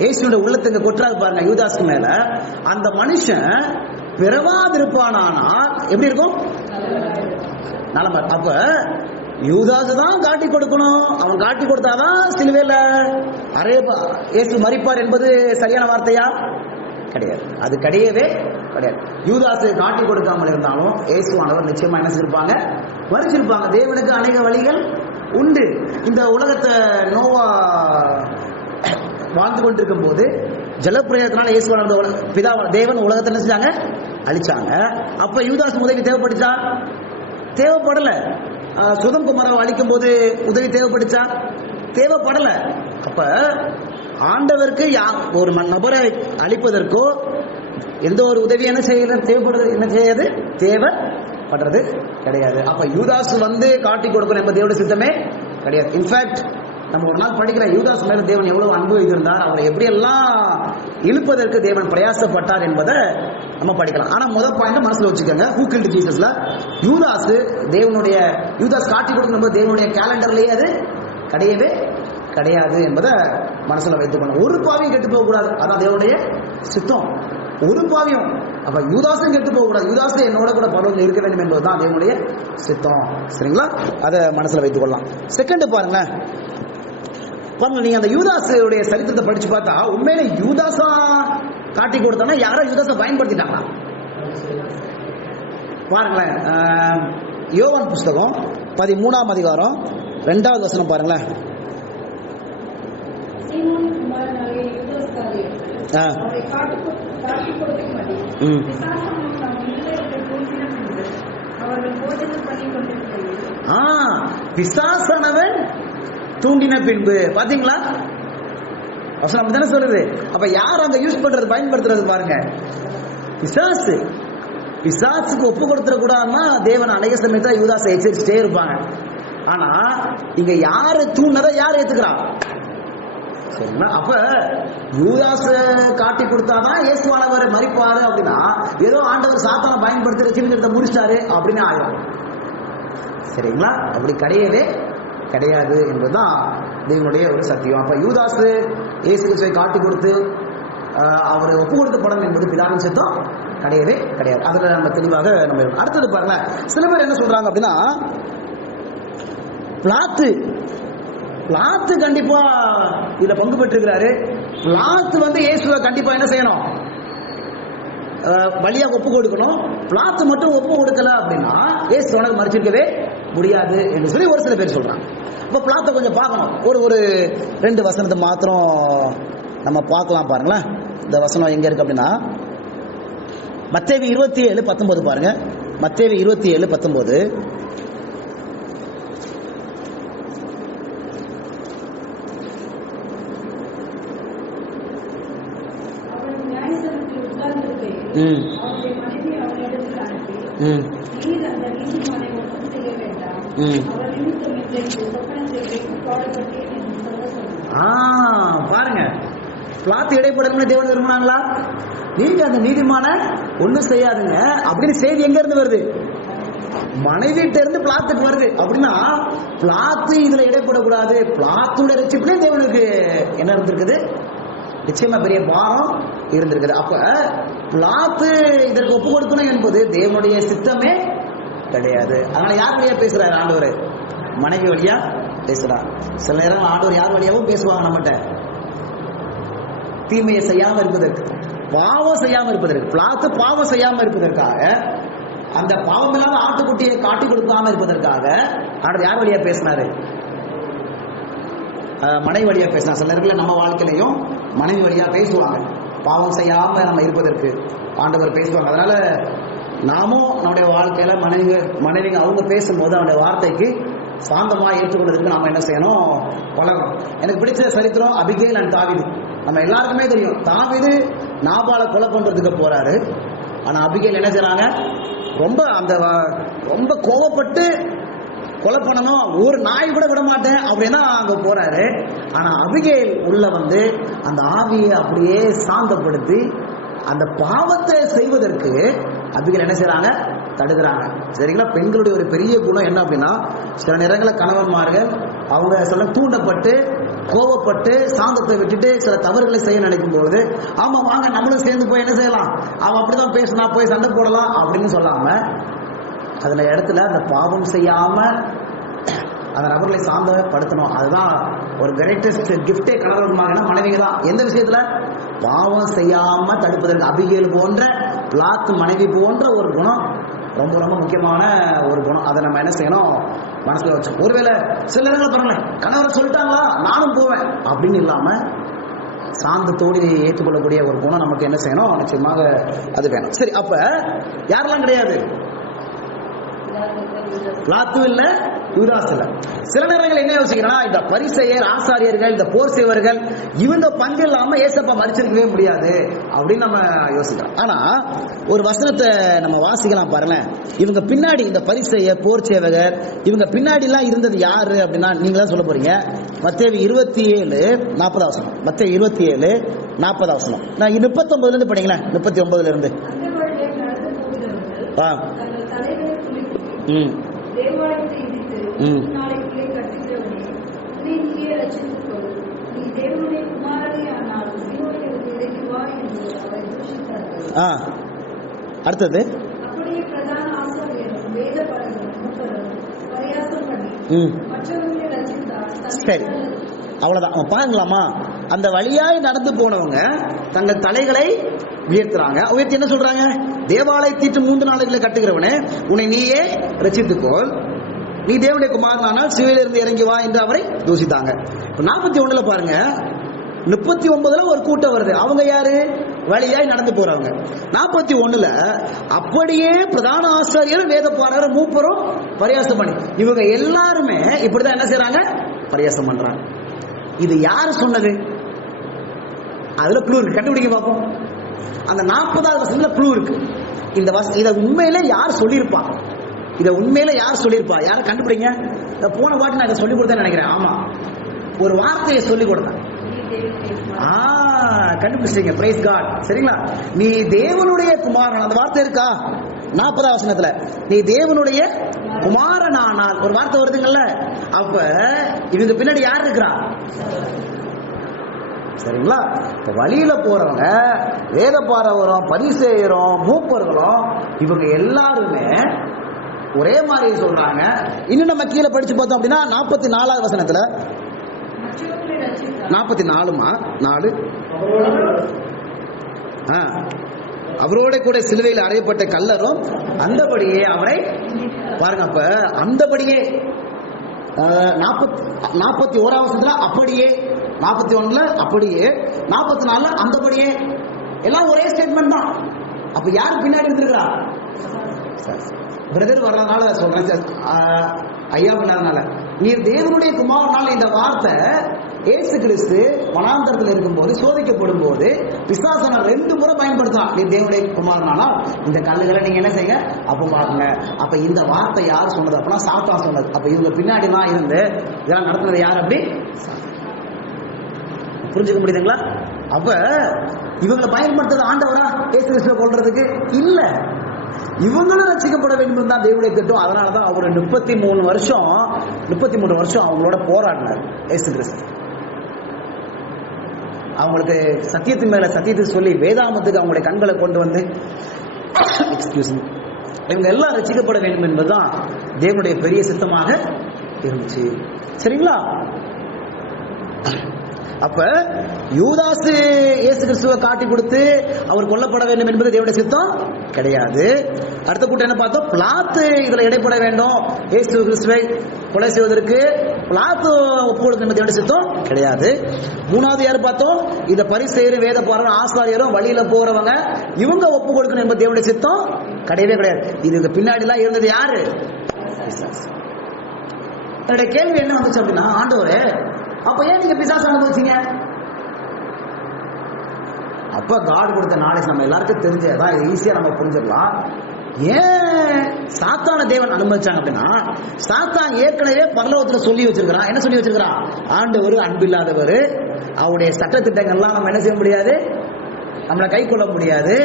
இயேசுவோட உள்ளத்தை கொற்றாது பாருங்க யூதாஸ்க்கு மேல. அந்த மனுஷன் பிறவாதிருப்பானால் எப்படி இருக்கும்? நலமா. அப்ப யூதாஸ் தான் காட்டி கொடுக்கணும். அவன் காட்டி கொடுத்தாதான் சிலுவையில இயேசு மரிப்பார் என்பது சரியான வார்த்தையா? கிடையாது. அது கிடையவே கிடையாது. யூதாஸ் காட்டி கொடுக்காமல் இருந்தாலும் இயேசுவானவர் நிச்சயமா என்ன செஞ்சிருப்பாங்க, மரிச்சிருப்பாங்க. தேவனுக்கு அநேக வழிகள் உண்டு. இந்த உலகத்தை நோவா வாழ்ந்து கொண்டிருக்கும் போது ஜலப்பிரயத்தினால இயேசுவானவர் பிதா தேவன் உலகத்தை என்ன செஞ்சாங்க, அழிச்சாங்க. அப்ப யூதாஸ் உதவி தேவைப்பட்டுச்சா? தேவைப்படல. சுதம் குமாராவை அழிக்கும் போது உதவி தேவைப்பட்டுச்சா? தேவைப்படல. அப்ப ஆண்டவருக்கு ஒரு நபரை அழிப்பதற்கோ எந்த ஒரு உதவி என்ன செய்ய தேவைப்படுறது, என்ன செய்யாது, தேவைப்படுறது கிடையாது. அப்ப யூதாஸ் காட்டி கொடுக்கணும் என்பது தேவனுடைய சித்தமே கிடையாது. இன்ஃபேக்ட் நம்ம ஒரு நாள் படிக்கிற யூதாஸ் மேல தேவன் எவ்வளவு அன்பு வைத்திருந்தார், அவரை எப்படியெல்லாம் இழுப்பதற்கு தேவன் பிரயாசப்பட்டார் என்பதை நம்ம படிக்கலாம். ஆனா முதல் பாயிண்ட் மனசுல வச்சுக்கோங்க, ஹூ கில்ட் ஜீசஸ்ல யூதாஸ் தேவனுடைய யூதாஸ் காட்டி கொடுக்கணும் தேவனுடைய கேலண்டர்லயே அது கிடையவே கிடையாது என்பதை மனசுல வைத்துக்கணும். ஒரு பாவியும் கெட்டு போக கூடாது, அதான் தேவனுடைய சித்தம். ஒரு பாவியும். அப்ப யூதாஸும் கெட்டு போக கூடாது, யூதாஸ் என்னோட கூட பரவல் இருக்க வேண்டும் என்பதுதான் தேவனுடைய சித்தம். சரிங்களா? அதை மனசுல வைத்துக் கொள்ளலாம். செகண்ட் பாருங்க, நீங்க அந்த யூதாஸுடைய சரித்திரத்தை படிச்சு பார்த்தா உண்மையில யூதாஸா காட்டி கொடுத்தானா யாரோ யூதாஸை பயன்படுத்திட்டாங்களா பாருங்களேன். யோவான் புஸ்தகம் 13ஆம் அதிகாரம் 2வது வசனம் பாருங்களேன். பிசாசானவன் தூண்டின பின்பு பாத்தீங்களா வசனம் தானே சொல்லுது. அப்ப யார் அங்க யூஸ் பண்றது, பயன்படுத்துறது பாருங்க, பிசாசு. பிசாசுக்கு ஒப்பு கொடுத்துட கூடாதுன்னா தேவன் அநேக சமயத்தை யூதாஸை எச்சரிச்சுட்டே இருப்பாங்க. ஆனா இங்க யாரு தூண்டதை யார் ஏத்துக்கிறா? சரிங்களா? அப்ப யூதாஸ காட்டி கொடுத்தாதான் இயேசுவானவர் மரிப்பாரு அப்படின்னா ஏதோ ஆண்டவர் சாத்தானை பயன்படுத்தி ரட்சிக்கிறத முடிச்சிட்டாரு அப்படின்னு ஆயிடும். சரிங்களா? அப்படி கிடையவே கிடையாது என்பதுதான் தேவனுடைய ஒரு சத்தியம். அப்ப யூதாஸ் இயேசு கிறிஸ்துவை காட்டி கொடுத்து அவர் ஒப்பு கொடுத்த படம் என்பது பிதாவின் சித்தம் கிடையவே கிடையாது. அதுல நம்ம தெளிவாக நம்ம அடுத்தது பாருங்க, சில பேர் என்ன சொல்றாங்க அப்படின்னா பிளாத்து கண்டிப்பா இதுல பங்கு பெற்றிருக்கிறாரு. பிளாத்து இயேசுவை கண்டிப்பா என்ன செய்யணும், வழியா ஒப்பு கொடுக்கணும். பிளாத்து மட்டும் ஒப்பு கொடுக்கல அப்படின்னா இயேசு உனக்கு மறிச்சிருக்கவே முடியாது என்று சொல்லி ஒரு சில பேர் சொல்றாங்க. இப்ப பிளாத்தை கொஞ்சம் பார்க்கணும். ஒரு 2 வசனத்தை மாத்திரம் நம்ம பார்க்கலாம். பாருங்களேன், இந்த வசனம் எங்க இருக்கு அப்படின்னா மத்தேயு 27:19 பாருங்க. மத்தேயு 27:19. பாருங்க, பிளாத்து இடைப்படணும்னு தேவன் விரும்பினாங்களா? நீங்க அந்த நீதிமான ஒண்ணும் செய்யாதுங்க அப்படின்னு செய்தி எங்க இருந்து வருது? மனைவிட்ட இருந்து பிளாத்துக்கு வருது. அப்படின்னா பிளாத்து இதுல இடைப்படக்கூடாது. பிளாத்தோட ரட்சிப்புல தேவனுக்கு என்ன இருந்திருக்குது? நிச்சயமா பெரிய பாரம் இருந்திருக்குது. அப்ப பிளாத்து இதற்கு ஒப்பு கொடுக்கணும் என்பது தேவனுடைய சித்தமே கிடையாது. அதனால யார் வழியா பேசுறாரு ஆண்டவர்? மனைவி வழியா பேசுறார். சில நேரம் ஆண்டவர் யார் வழியாவும் பேசுவாங்க நம்மகிட்ட. தீமையை செய்யாம இருப்பதற்கு, பாவம் செய்யாம இருப்பதற்கு, பிளாத்து பாவம் செய்யாம இருப்பதற்காக, அந்த பாவம் இல்லாத ஆட்டுக்குட்டியை காட்டி கொடுக்காம இருப்பதற்காக ஆண்டவர் யார் வழியா பேசினாரு? மனைவி வழியா பேசினார். சில நேரங்களில் நம்ம வாழ்க்கையிலையும் மனைவி வழியா பேசுவாங்க. பாவம் செய்யாம நம்ம இருப்பதற்கு ஆண்டவர் பேசுவாங்க. அதனால நாமும் நம்முடைய வாழ்க்கையில மனைவிங்க அவங்க பேசும்போது அவனுடைய வார்த்தைக்கு சாந்தமா ஏற்றுக்கொள்வதற்கு நாம என்ன செய்யணும்? பழகணும். எனக்கு பிடிச்ச சரித்திரம் அபிகேல் அண்ட் தாவீது. நம்ம எல்லாருக்குமே தெரியும், தாவீது நாபாலை கொலை பண்றதுக்கு போறாரு. ஆனா அபிகேல் என்ன செய்றாங்க? ரொம்ப கோபப்பட்டு கொலை பண்ணணும், ஒரு நாய் கூட விட மாட்டேன் அப்படின்னா அங்க போறாரு. ஆனா அபிகேல் உள்ள வந்து அந்த ஆவியை அப்படியே சாந்தப்படுத்தி அந்த பாவத்தை செய்வதற்கு அபிகேல் என்ன செய்றாங்க? தடுக்கிறாங்க. சரிங்களா? பெண்களுடைய ஒரு பெரிய குணம் என்ன அப்படின்னா, சில நேரங்களில் கணவன்மார்கள் அவங்க சில தூண்டப்பட்டு கோவப்பட்டு சாந்தத்தை விட்டுட்டு சில தவறுகளை செய்ய நினைக்கும் பொழுது, ஆமா வாங்க நம்மளும் சேர்ந்து போய் என்ன செய்யலாம், அவன் அப்படிதான் பேசினா போய் சண்டை போடலாம் அப்படின்னு சொல்லாம அதுல இடத்துல அந்த பாவம் செய்யாம அந்த நபர்களை சாந்தப்படுத்தணும். அதுதான் ஒரு கிரேட்டஸ்ட் கிஃப்டே கணவன்மார்னா மனைவிங்க தான். எந்த விஷயத்துல? பாவம் செய்யாம தடுப்பதற்கு. அபிகேல் போன்ற, பிளாத்து மனைவி போன்ற ஒரு குணம் ரொம்ப ரொம்ப முக்கியமான ஒரு குணம். அதை நம்ம என்ன செய்யணும்? மனசுல வச்சு. ஒருவேளை சில நேரங்கள் பாருங்களேன், கணவரை சொல்லிட்டாங்களா நானும் போவேன் அப்படின்னு இல்லாம சாந்தத்தோடு ஏற்றுக்கொள்ளக்கூடிய ஒரு குணம் நமக்கு என்ன செய்யணும்? நிச்சயமாக அது வேணும். சரி, அப்ப யாரெல்லாம் கிடையாது? பிளாத்து இல்ல, யூதாஸ் இல்ல. சில நேரங்கள் என்ன யோசிக்கிறா, இந்த பரிசேயர், ஆசாரியர்கள், இந்த போர் செய்வர்கள் இவங்க பங்கு இல்லாம ஏசப்பா மரிச்சிருக்கவே முடியாது அப்படின்னு நம்ம யோசிக்கிறோம். ஆனா ஒரு வசனத்தை நம்ம வாசிக்கலாம் பாருங்க. இவங்க பின்னாடி இந்த பரிசேயர், போர் சேவகர் இவங்க பின்னாடி எல்லாம் இருந்தது யாரு அப்படின்னா நீங்க தான் சொல்ல போறீங்க. மத்தேயு 27:40 வசனம். மத்தேயு 27:40 வசனம். நான் 39 இருந்து படிங்களேன். 39 இருந்து தேவாலயத்தை இடித்து நாளைக்குள்ளே கட்டுகிறவனே, நீயே ரட்சித்துக்கொள், நீ தேவனுடைய குமாரனே ஆனால் உயிரோடு இறங்கி வா என்று அவரை தூஷித்தார்கள். அடுத்தது அப்படியே பிரதான ஆசாரியரும் வேத மூப்பரும் பரியாசம் பண்ணி மற்றவர்களை ரட்சித்தார். சரி, அவ்வளவுதான். பாருங்களாமா, அந்த வழியாய் நடந்து போனவங்க தங்கள் தலைகளை உயர்த்துறாங்க. உயர்த்தி என்ன சொல்றாங்க? தேவாலயத்திட்டு 3 நாளைகளை கட்டுகிறவனே, உன்னை நீயே ரட்சித்துக்கோள், நீ தேவனுடைய குமாரனானால் சிலுவையில் இருந்து இறங்கி வா என்று அவரை தூசித்தாங்க. 41 பாருங்க, 39 ஒரு கூட்டம் வருது. அவங்க யாரு? வழியாய் நடந்து போறவங்க. 41 அப்படியே பிரதான ஆசாரியரும் வேத பாரகரும் மூப்பரும் பரியாசம் பண்ணி இவங்க எல்லாருமே இப்படிதான் என்ன செய்யறாங்க? பரியாசம் பண்றாங்க. இது யாரு சொன்னது? அதுல க்ளூ இருக்கு, கண்டுபிடிக்க பார்ப்போம். அந்த 40வது வசனத்துல க்ளூ இருக்கு. இத உண்மையில யார் சொல்லியிருப்பா? இத உண்மையில யார் சொல்லியிருப்பா? யாரும் கண்டுபிடிங்க. போன வாட்டி நான் இதை சொல்லி கொடுத்தேன்னு நினைக்கிறேன். ஆமா, ஒரு வார்த்தையை சொல்லி கொடுத்தேன். கண்டுபிடிச்சிங்க. Praise God. சரிங்களா? நீ தேவனுடைய குமாரன், அந்த வார்த்தை இருக்கா 40வது வசனத்துல? நீ தேவனுடைய குமாரனானால் ஒரு வார்த்தை வருதுங்கல்ல. அப்ப இவங்க பின்னாடி யார் இருக்கிறா? சரிங்களா? வழியில போறவங்க, வேத பாரகரும், பரிசேயரும், மூப்பர்களும் இவங்க எல்லாருமே ஒரே மாதிரி சொல்றாங்க. இன்னும் நம்ம கீழே படிச்சு பார்த்தோம் அப்படின்னா 44வது வசனத்துல 44 அவரோட கூட சிலுவையில் அறையப்பட்ட கல்லரும் அந்தபடியே அவரை பாருங்க. அப்ப அந்தபடியே 41 வருஷத்துல அப்படியே, 41 அப்படியே, 44 அந்தபடியே, எல்லாம் ஒரே ஸ்டேட்மெண்ட் தான். அப்ப யாரு பின்னாடி இருந்திருக்கிறா? பிரதர் வர்றதுனால சொல்றேன், ஐயா பண்ணாதனால. நீர் தேவனுடைய குமாரனால இந்த வார்த்தை இயேசு கிறிஸ்து வனாந்தரத்தில் இருக்கும்போது சோதிக்கப்படும் போது பிசாசன 2 முறை பயன்படுத்தலாம். நீ தேவனுடைய குமாரனானால் இந்த கல்லுகளை நீங்க என்ன செய்யுங்க, அப்பமாக்குங்க. அப்ப இந்த வார்த்தை யார் சொன்னது அப்படின்னா சாத்தான் சொன்னது. அப்ப இவங்க பின்னாடி தான் இருந்து இதெல்லாம் நடத்துனது யார்? அப்படி புரிஞ்சுக்க முடியுதுங்களா? அப்ப இவங்களை பயன்படுத்துறது ஆண்டவரா இயேசு கிறிஸ்துவை கொல்றதுக்கு இல்ல, இவங்களும் ரட்சிக்கப்பட வேண்டும் தான் தேவனுடைய திட்டம். அதனாலதான் அவர் 33 வருஷம் அவங்களோட போராடினார் இயேசு கிறிஸ்து. அவங்களுக்கு சத்தியத்தின் மேல சத்தியத்தை சொல்லி வேதாமத்துக்கு அவங்களுடைய கண்களை கொண்டு வந்து இவங்க எல்லாம் ரட்சிக்கப்பட வேண்டும் என்பதுதான் தேவனுடைய பெரிய சித்தமாக இருந்துச்சு. சரிங்களா? அப்ப யூதாசு இயேசு கிறிஸ்துவை காட்டி கொடுத்து அவர் கொல்லப்பட வேண்டும் என்பது தேவனுடைய சித்தம் கிடையாது. அடுத்த கூட்டம் என்ன பார்த்தோம்? பிலாத்து இதுல இடைப்பட வேண்டும், இயேசு கிறிஸ்துவை கொலை செய்வதற்கு பிலாத்து ஒப்பு கொடுக்கணும் என்பது தேவனுடைய சித்தம் கிடையாது. 3வது யாரு பார்த்தோம்? இத பரிசேயரும் வேத பாரகரும் ஆசாரியரும் வழியில போறவங்க இவங்க ஒப்பு கொடுக்கணும் என்பது தேவனுடைய சித்தம் கிடையவே கிடையாது. இதுக்கு பின்னாடி எல்லாம் இருந்தது யாரு? என்னுடைய கேள்வி என்ன வந்துச்சு அப்படின்னா, ஆண்டவரே அப்ப ஏன் நீங்க பிசாசு அனுபவிச்சீங்க? அப்ப காட் கொடுத்த நாலேஜ் நம்ம எல்லாருக்கும் தெரிஞ்சதான், ஈஸியா நம்ம புரிஞ்சிடலாம். ஏன் சாத்தான தேவன் அனுமதிச்சாங்க அப்படின்னா, சாத்தான் ஏற்கனவே பரலோகத்துல சொல்லி வச்சிருக்கிறான். என்ன சொல்லி வச்சிருக்கிறான்? ஆண்டவர் அன்பில்லாதவர், அவருடைய சட்டத்திட்டங்கள்லாம் நம்ம என்ன செய்ய முடியாது, நம்மளை கை கொள்ள முடியாது,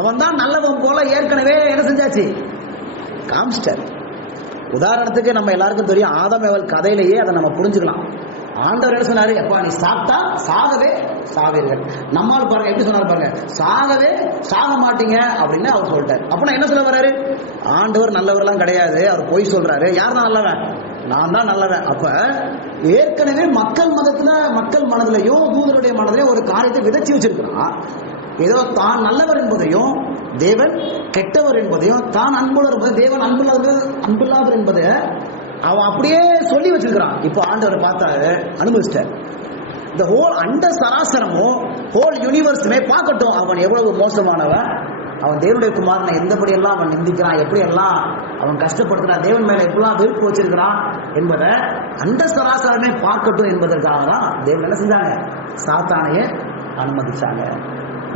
அவன் தான் நல்லவன் போல ஏற்கனவே என்ன செஞ்சாச்சு, காமிச்சிட்டார். உதாரணத்துக்கு நம்ம எல்லாருக்கும் தெரியும், ஆதாம் ஏவாள் கதையிலேயே அதை நம்ம புரிஞ்சுக்கலாம். ஆண்டவர் என்ன சொன்னாரு? எப்பா நீ சாப்பிட்டா சாகவே சாவீர்கள். நம்மால் பாருங்க எப்படி சொன்னாரு பாருங்க, சாகவே சாக மாட்டீங்க அப்படின்னு அவர் சொல்லிட்டார். அப்படின்னா என்ன சொல்ல வர்றாரு? ஆண்டவர் நல்லவர்லாம் கிடையாது, அவர் பொய் சொல்றாரு. யார் தான் நல்லவன்? நான் தான் நல்லவன். அப்ப ஏற்கனவே மக்கள் மனதிலையும் தூதருடைய மனதிலையும் ஒரு காரியத்தை விதைச்சு வச்சிருக்கிறான். ஏதோ தான் நல்லவர் என்பதையும் தேவன் கெட்டவர் என்பதையும், தான் அன்புள்ளவர் தேவன் அன்புள்ளாதவர் என்பதை அவன் அப்படியே சொல்லி வச்சிருக்கிறான். இப்போ ஆண்டவர் பார்த்தாரு, அனுபவிச்சிட்டார். இந்த ஹோல் அண்ட சராசரமும் ஹோல் யூனிவர்ஸுமே பார்க்கட்டும் அவன் எவ்வளவு மோசமானவன், அவன் தேவனுடைய குமாரனை எந்தபடி எல்லாம் அவன் நிந்திக்கிறான், எப்படி எல்லாம் அவன் கஷ்டப்படுத்துறான், தேவன் மேல எப்படிலாம் வெறுப்பு வச்சிருக்கிறான் என்பதை அண்ட சராசரமே பார்க்கட்டும் என்பதற்காக தான் தேவன் என்ன செஞ்சாங்க, சாத்தானையே அனுமதிச்சாங்க.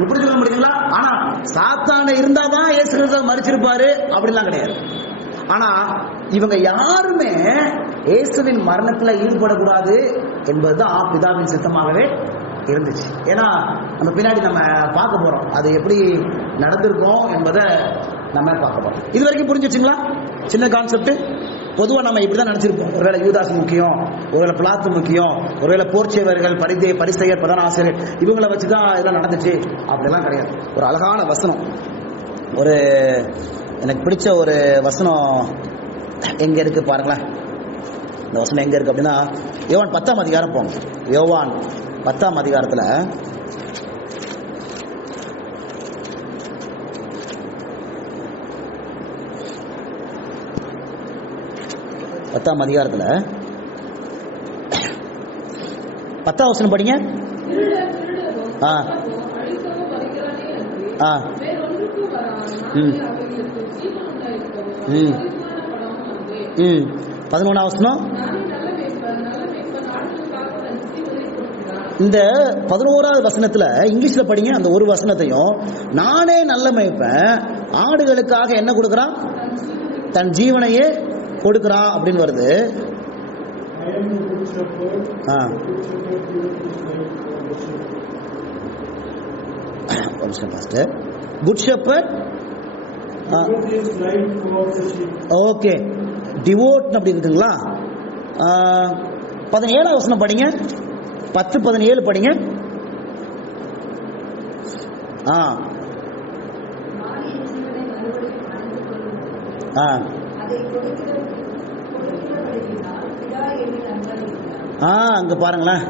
இப்படி சொல்ல முடியுங்களா? ஆனா சாத்தான இருந்தாதான் இயேசு கிறிஸ்து மரிச்சிருப்பாரு அப்படிலாம் கிடையாது. ஆனா இவங்க யாருமே இயேசுவின் மரணத்துல ஈடுபடக்கூடாது என்பதுதான் பிதாவின் சித்தமாகவே இருந்துச்சு. ஏன்னா நம்ம பின்னாடி நம்ம பார்க்க போறோம் அது எப்படி நடந்திருக்கோம் என்பதை நம்ம பார்க்க போறோம். இது வரைக்கும் புரிஞ்சிச்சுங்களா? சின்ன கான்செப்ட். பொதுவா நம்ம இப்படிதான் நினைச்சிருப்போம், ஒருவேளை யூதாஸ் முக்கியம், ஒருவேளை பிலாத்து முக்கியம், ஒருவேளை போர்ச்சேவர்கள், பரிசேயர், பிரதான ஆசிரியர் இவங்களை வச்சுதான் இதெல்லாம் நடந்துச்சு அப்படிலாம் கிடையாது. ஒரு அழகான வசனம், ஒரு எனக்கு பிடிச்ச ஒரு வசனம் எங்க இருக்கு பாருங்களேன். இந்த வசனம் எங்க இருக்கு அப்படின்னா, யோவான் 10ஆம் அதிகாரம் போங்க. யோவான் 10ஆம் அதிகாரத்துல 10ஆம் அதிகாரத்துல 10ஆம் வசனம் படிங்க. ம் 11ஆம் வசனம். இந்த 11வது வசனத்துல இங்கிலீஷ்ல படிங்க. அந்த ஒரு வசனத்தையும், நானே நல்ல மேய்ப்பன், ஆடுகளுக்காக என்ன கொடுக்கிறான், தன் ஜீவனையே கொடுக்கிறான் அப்படின்னு வருது. குட் ஷெப்பர்ட், ஓகே, டிவோட் அப்படி இருக்குங்களா? 17ஆம் வசனம் படிங்க. 10-17 படிங்க. அங்க பாருங்களேன்.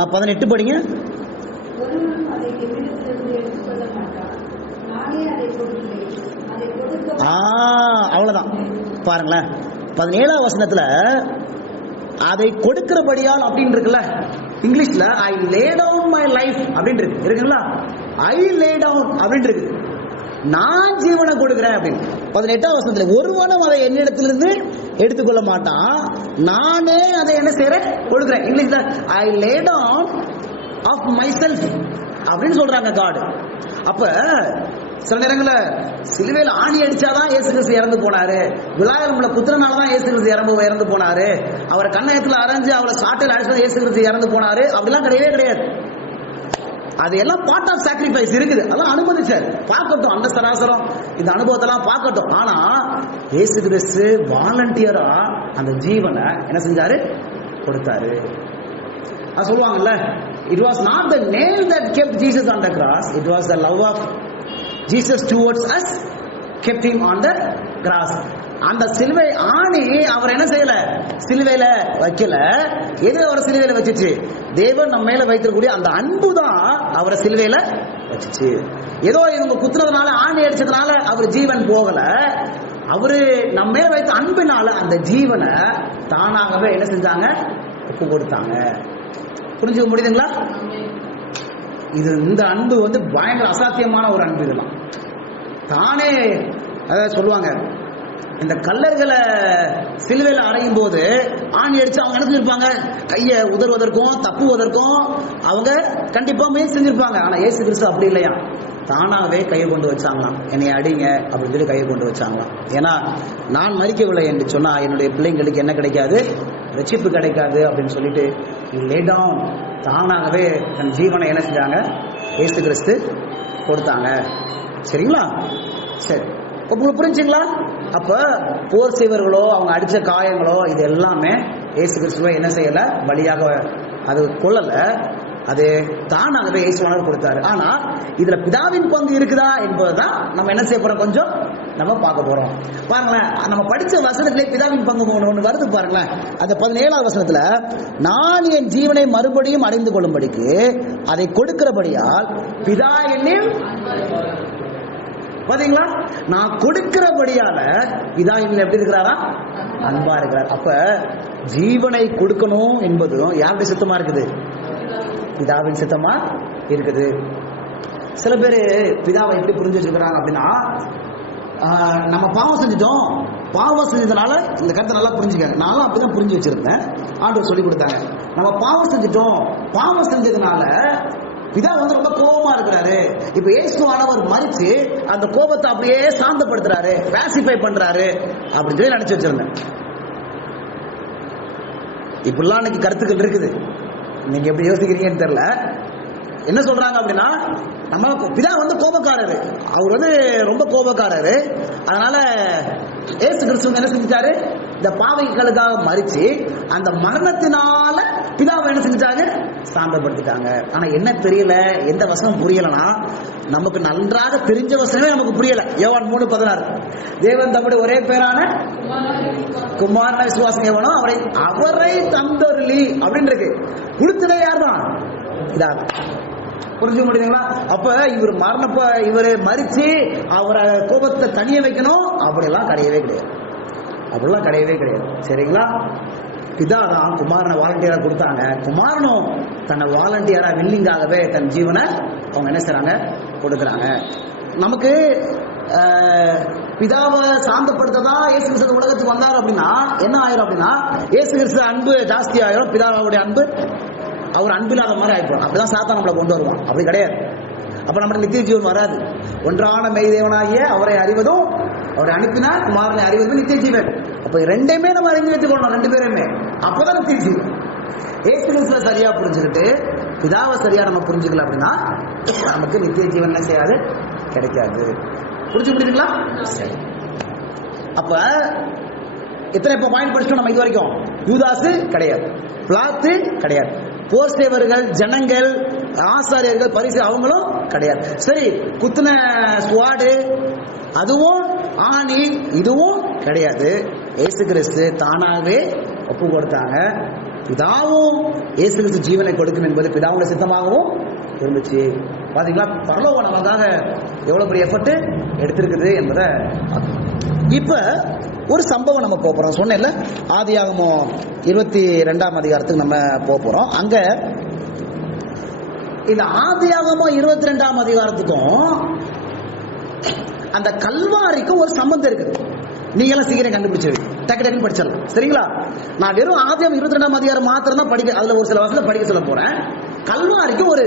18 படிங்க. அவ்வளவுதான். பாருங்களேன், 17ஆம் வசனத்துல அதை கொடுக்கிறபடியால் அப்படின்னு இருக்குல்ல, இங்கிலீஷ்ல I lay down my life அப்படின்னு இருக்குங்களா, ஐ லே டவுன் அப்படின்னு இருக்கு, நான் ஜீவனை கொடுக்கிறேன் அப்படின்னு. 18ஆம் வசனத்துல ஒருவனும் அதை என்னிடத்திலிருந்து எடுத்துக்கொள்ள மாட்டான், நானே அதை என்ன செய்யறேன், கொடுக்கிறேன். இங்கிலீஷ்ல I lay down of my self அப்படின்னு சொல்றாங்க காட். அப்ப சில நேரங்கள சிலுவையில் ஆணி அடிச்சாதான் இயேசு கிறிஸ்து இறந்து போனாரு, விழாயம்ல குத்துறனாலதான் இயேசு கிறிஸ்து இறந்து போனாரு, அவரை கண்ணயத்துல அரைஞ்சு அவளை சாட்டையில் அடிச்சது இயேசு கிறிஸ்து இறந்து போனாரு அப்படிலாம் கிடையவே கிடையாது. அது எல்லாம் பார்ட் ஆஃப் சாக்ரிஃபைஸ் இருக்குது, அதெல்லாம் அனுமதிச்சார். பார்க்கட்டும், அந்த சராசரம் இந்த அனுபவத்தெல்லாம் பார்க்கட்டும். ஆனா இயேசு கிறிஸ்து வாலண்டியரா அந்த ஜீவனை என்ன செஞ்சாரு, கொடுத்தாரு. அது சொல்லுவாங்கல்ல, it was not the nail that kept Jesus on the cross, it was the love of Jesus towards us kept him on the cross. அந்த சிலுவை ஆணி அவர் என்ன செய்யல, சிலுவையில வைக்கல. எது அவரை சிலுவையில வச்சுச்சு, தேவன் நம்ம மேல வைத்திருக்கக்கூடிய அந்த அன்பு தான் அவரை சிலுவையில வச்சுச்சு. ஏதோ இவங்க குத்துறதுனால ஆணி அடிச்சதுனால அவர் ஜீவன் போகல, அவரு நம்ம மேல வைத்த அன்பினால அந்த ஜீவனை தானாகவே என்ன செஞ்சாங்க, ஒப்பு கொடுத்தாங்க. புரிஞ்சுக்க முடியுதுங்களா? இது இந்த அன்பு பயங்கர அசாத்தியமான ஒரு அன்பு. இதெல்லாம் தானே அதாவது சொல்லுவாங்க, இந்த கல்லர்களை சிலுவையில் அறையும் போது ஆணி அடிச்சு அவங்க என்ன செஞ்சிருப்பாங்க, கையை உதறுவதற்கும் தப்புவதற்கும் அவங்க கண்டிப்பா முயற்சி செஞ்சிருப்பாங்க. ஆனா இயேசு கிறிஸ்து அப்படி இல்லையா, தானாவே கையை கொண்டு வச்சாங்களாம், என்னை அடிங்க அப்படின்னு சொல்லி கையை கொண்டு வச்சாங்களாம். ஏன்னா நான் மறிக்கவில்லை என்று சொன்னா என்னுடைய பிள்ளைங்களுக்கு என்ன கிடைக்காது, ரட்சிப்பு கிடைக்காது அப்படின்னு சொல்லிட்டு லே டவுன், தானாகவே தன் ஜீவனை என்ன செஞ்சாங்க, இயேசு கிறிஸ்து கொடுத்தாங்க. சரிங்களா? சரி, உங்களுக்கு புரிஞ்சுங்களா? அப்ப போர் செய்வர்களோ அவங்க அடிச்ச காயங்களோ இது எல்லாமே இயேசு கிறிஸ்துவை என்ன செய்யல, பலியாக அது கொள்ளல, அது தானாகவே இயேசுவானவர் கொடுத்தாரு. ஆனா இதுல பிதாவின் பங்கு இருக்குதா என்பதுதான் நம்ம என்ன செய்ய போறோம், கொஞ்சம் நம்ம பார்க்க போறோம். பாருங்களேன், நம்ம படிச்ச வசனத்திலே பிதாவின் பங்கு ஒண்ணு வருது பாருங்களேன். அந்த 17ஆம் வசனத்துல நான் என் ஜீவனை மறுபடியும் அடைந்து கொள்ளும்படிக்கு அதை கொடுக்கிறபடியால் பிதா என்னில், பாத்தீங்களா, நான் கொடுக்கிறபடியால பிதா என்னில் எப்படி இருக்கிறாரா, அன்பா இருக்கிறார். அப்ப ஜீவனை கொடுக்கணும் என்பதும் யாருடைய சித்தமா இருக்குது, பிதாவின் சித்தமா இருக்குது. சில பேர் பிதாவை எப்படி புரிஞ்சு வச்சிருக்கிறாங்க அப்படின்னா, நம்ம பாவம் செஞ்சிட்டோம், பாவம் செஞ்சதுனால இந்த கருத்தை நல்லா புரிஞ்சுக்க, நானும் அப்படிதான் புரிஞ்சு வச்சிருந்தேன், ஆண்டவர் சொல்லி கொடுத்தாங்க. நம்ம பாவம் செஞ்சிட்டோம், பாவம் செஞ்சதுனால பிதா ரொம்ப கோபமா இருக்கிறாரு. இப்ப இயேசுவானவர் மரிச்சு அந்த கோபத்தை அப்படியே சாந்தப்படுத்துறாரு, பாசிஃபை பண்றாரு அப்படின்னு சொல்லி நினைச்சு வச்சிருந்தேன். இப்படிலாம் எனக்கு கருத்துக்கள் இருக்குது, நீங்க எப்படி யோசிக்கிறீங்கன்னு தெரியல. என்ன சொல்றாங்க அப்படின்னா, நம்ம பிதா கோபக்காரரு, அவர் ரொம்ப கோபக்காரரு, அதனால இயேசு கிறிஸ்து என்ன செஞ்சாரு, இந்த பாவிகளுக்காக மரிச்சு அந்த மரணத்தினால பிதாவை என்ன செஞ்சாங்க, சாந்தப்படுத்திட்டாங்க. ஆனா என்ன தெரியல, எந்த வசனம் புரியலனா, நமக்கு நன்றாக தெரிஞ்ச வசனமே நமக்கு புரியல. யோவான் 3:16 தேவன் தம்முடைய ஒரே பேரான குமாரனை விசுவாசம் எவனோ அவரை தந்தருளி அப்படின்னு இருக்கு. கொடுத்ததே யார் தான், இதா. புரிஞ்சுக்க முடியுதுங்களா? அப்ப இவர் இவரு மரிச்சு அவரை கோபத்தை தனிய வைக்கணும் அப்படிலாம் கிடையவே கிடையாது, அப்படிலாம் கிடையவே கிடையாது. சரிங்களா? பிதாதான் குமாரனை வாலண்டியரா கொடுத்தாங்க, குமாரனும் தன்னை வாலண்டியரா வில்லிங்காகவே தன் ஜீவனை அவங்க என்ன செய்றாங்க, கொடுக்குறாங்க. நமக்கு பிதாவை சாந்தப்படுத்ததா இயேசு கிறிஸ்து உலகத்துக்கு வந்தார் அப்படின்னா என்ன ஆயிரும் அப்படின்னா, இயேசு கிறிஸ்து அன்பு ஜாஸ்தி ஆயிரும், பிதாவுடைய அன்பு அவர் அன்பில்லாத மாதிரி ஆயிடும். அப்படிதான் சாத்தான் நம்மளை கொண்டு வருவான். அப்படி கிடையாது. அப்ப நம்மளுக்கு நித்திய ஜீவன் வராது. ஒன்றான மெய்தேவனாகிய அவரை அறிவதும் அவரை அனுப்பினார் குமாரனை அறிவதும் நித்திய ஜீவன். அப்ப ரெண்டையுமே நம்ம அறிஞ்சு வச்சுக்கணும், ரெண்டு பேருமே. அப்பதான் நித்திய ஜீவன். இயேசு கிறிஸ்துவை சரியா புரிஞ்சுக்கிட்டு பிதாவை சரியா நம்ம புரிஞ்சுக்கல அப்படின்னா நமக்கு நித்திய ஜீவன் செய்யாது, கிடைக்காது. புரிஞ்சு முடியுங்களா? சரி. அப்ப எத்தனை இப்ப பாயிண்ட் படிச்சோம் நம்ம இது வரைக்கும்? யூதாசு கிடையாது, பிளாத்து கிடையாது, போர் சேவர்கள், ஜனங்கள், ஆசாரியர்கள், பரிசு அவங்களும் கிடையாது. சரி, குத்துன ஸ்வாடு அதுவும் ஆணி இதுவும் கிடையாது. இயேசு கிறிஸ்து தானாகவே ஒப்பு கொடுத்தாங்க. பிதாவும் இயேசு கிறிஸ்து ஜீவனை கொடுக்கும் என்பது பிதாவுடைய சித்தமாகவும் இருந்துச்சு. பாத்தீங்களா? பரலோகம் நமக்காக எவ்வளவு பெரிய எஃபர்ட் எடுத்திருக்குது என்பதை இப்ப ஒரு சம்பவம் நம்ம போறோம். சொன்னேன்ல, ஆதியாகமம் 22ஆம் அதிகாரத்துக்கு நம்ம போறோம். அங்க இந்த ஆதியாகமம் 22ஆம் அதிகாரத்துக்கும் அந்த கல்வாரிக்கும் ஒரு சம்பந்தம் இருக்குது. நீங்க எல்லாம் சீக்கிரம் கண்டுபிடிச்சிருவீங்க, டக்கு டக்குன்னு படிச்சிடலாம். சரிங்களா? நான் வெறும் ஆதியாகமம் 22ஆம் அதிகாரம் மாத்திரம் தான் படிக்க, அதுல ஒரு சில வசனத்தை படிக்க சொல்ல போறேன். கல்வாரிக்கு ஒரு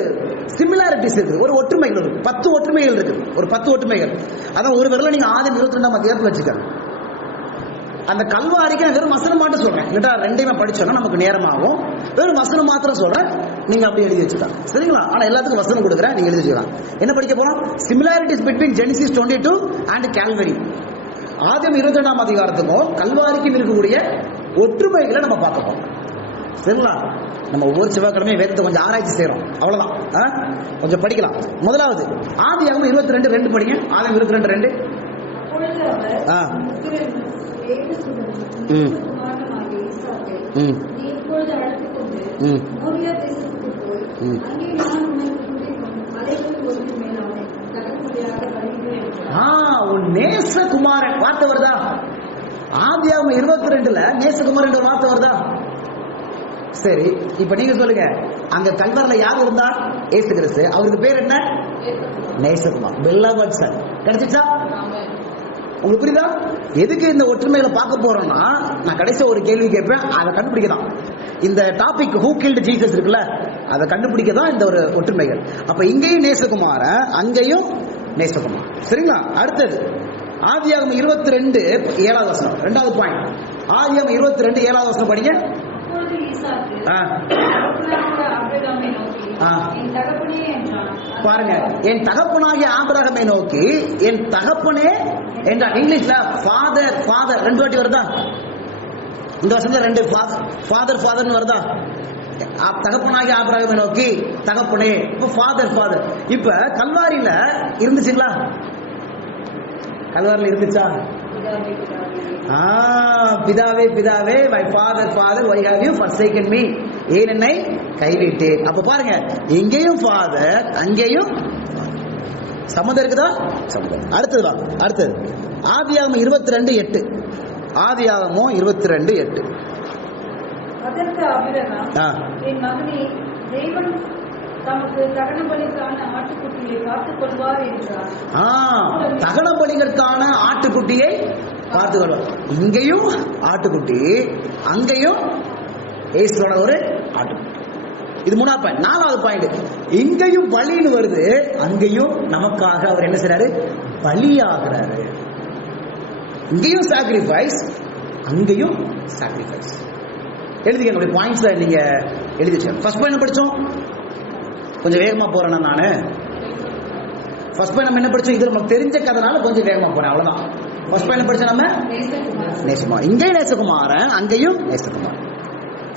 சிமிலாரிட்டிஸ் இருக்குது, ஒரு ஒற்றுமைகள் இருக்கு. 10 ஒற்றுமைகள் இருக்குது, ஒரு 10 ஒற்றுமைகள். அதான் ஒரு விரல நீங்க ஆதியாகமம் 22ஆம் அதிகாரத்தில் வச்சுக்கோங்க. அந்த கல்வாரிக்கு நான் வெறும் வசனம் மட்டும் சொல்றேன், இல்லட்டா ரெண்டையுமே படிச்சோம்னா நமக்கு நேரமாகும். வெறும் வசனம் மாத்திரம் சொல்றேன், நீங்க அப்படி எழுதி வச்சுக்கலாம். சரிங்களா? ஆனா எல்லாத்துக்கும் வசனம் கொடுக்குறேன், நீங்க எழுதி வச்சுக்கலாம். என்ன படிக்க போறோம்? Similarities between Genesis 22 and Calvary. ஆதியாகமம் 22ஆம் அதிகாரத்துக்கும் கல்வாரிக்கும் இருக்கக்கூடிய ஒற்றுமைகளை நம்ம பார்க்க போறோம். சரிங்களா? நம்ம ஒவ்வொரு செவ்வாய்க்கிழமையும் வேதத்தை கொஞ்சம் ஆராய்ச்சி செய்யறோம், அவ்வளவுதான். கொஞ்சம் படிக்கலாம். முதலாவது ஆதியாகமம் 22:2 படிங்க. ஆதியாகமம் 22:2. உன் நேசகுமாரன் வார்த்தை வருதா? ஆதியாகமம் 22ல நேசகுமாரன் ஒரு வார்த்தை வருதா? சரி, இப்ப நீங்க சொல்லுங்க, அங்க கல்வரில் யார் இருந்தா? இயேசு கிறிஸ்து. அவருக்கு பேர் என்ன? நேசகுமார், பெல்லவட் சன். கிடைச்சிச்சா? உங்களுக்கு புரியுதா? எதுக்கு இந்த ஒற்றுமைகளை பார்க்க போறோம்னா, நான் கடைசியா ஒரு கேள்வி கேட்பேன், அதை கண்டுபிடிக்க தான் இந்த டாபிக். ஹூ கில்ட் ஜீசஸ் இருக்குல்ல, அதை கண்டுபிடிக்க தான் இந்த ஒரு ஒற்றுமைகள். அப்ப இங்கேயும் நேசகுமார, அங்கேயும் நேசகுமார். சரிங்களா? அடுத்தது ஆதியாகமம் 22:7 வசனம், 2வது பாயிண்ட். ஆதியாகமம் 22:7 வசனம் படிங்க. பாருங்க, என் தகப்பனாகிய ஆபிரகாமை நோக்கி என் தகப்பனே என்றான். இங்கிலீஷ்ல ஃபாதர் ஃபாதர் 2 வாட்டி வருதா? இந்த வருஷத்துல 2 ஃபாதர் ஃபாதர்னு வருதா? தகப்பனாகிய ஆபிரகாமை நோக்கி தகப்பனே, இப்ப ஃபாதர் ஃபாதர். இப்ப கல்வாரியில இருந்துச்சுங்களா? கல்வாரியில இருந்துச்சா? பிதாவே பிதாவே, my father father, why have you forsaken me? ஏன் என்னை கைவிட்டேன்? அப்ப பாருங்க, இங்கேயும் ஃபாதர், அங்கேயும் சம்மதம் இருக்குதா? சம்மதம். அடுத்தது வா, அடுத்தது ஆதியாகமம் 22:8. ஆதியாகமம் 22:8. அதற்கு ஆபிரகாம், என் மகனே, தேவன் தமக்கு தகன பலிக்கான ஆட்டுக்குட்டியை காத்துக் கொள்வார் என்றார். தகன பலிகளுக்கான ஆட்டுக்குட்டியை பார்த்துக் கொள்வார். இங்கேயும் ஆட்டுக்குட்டி, அங்கேயும் இயேசுவோட ஒரு ஆட்டுக்குட்டி. இது 3வது பாயிண்ட். 4வது பாயிண்ட், இங்கேயும் பலின்னு வருது, அங்கேயும் நமக்காக அவர் என்ன செய்றாரு? பலியாகிறாரு. இங்கேயும் சாக்ரிஃபைஸ், அங்கேயும் சாக்ரிஃபைஸ். எழுதிக்க, என்னுடைய பாயிண்ட்ஸ் நீங்க எழுதி வச்சேன். ஃபர்ஸ்ட் பாயிண்ட் படிச்சோம், கொஞ்சம் வேகமா போறேன் நானு. ஃபர்ஸ்ட் பாயிண்ட் நம்ம என்ன படிச்சோம்? இது நமக்கு தெரிஞ்ச கதைனால கொஞ்சம் வேகமா போறேன், அவ்வளவுதான். ஃபர்ஸ்ட் பாயிண்ட் படிச்சோம் நம்ம நேசகுமார், இங்கேயும் நேசகுமாரன், அங்கேயும் நேசகுமார்.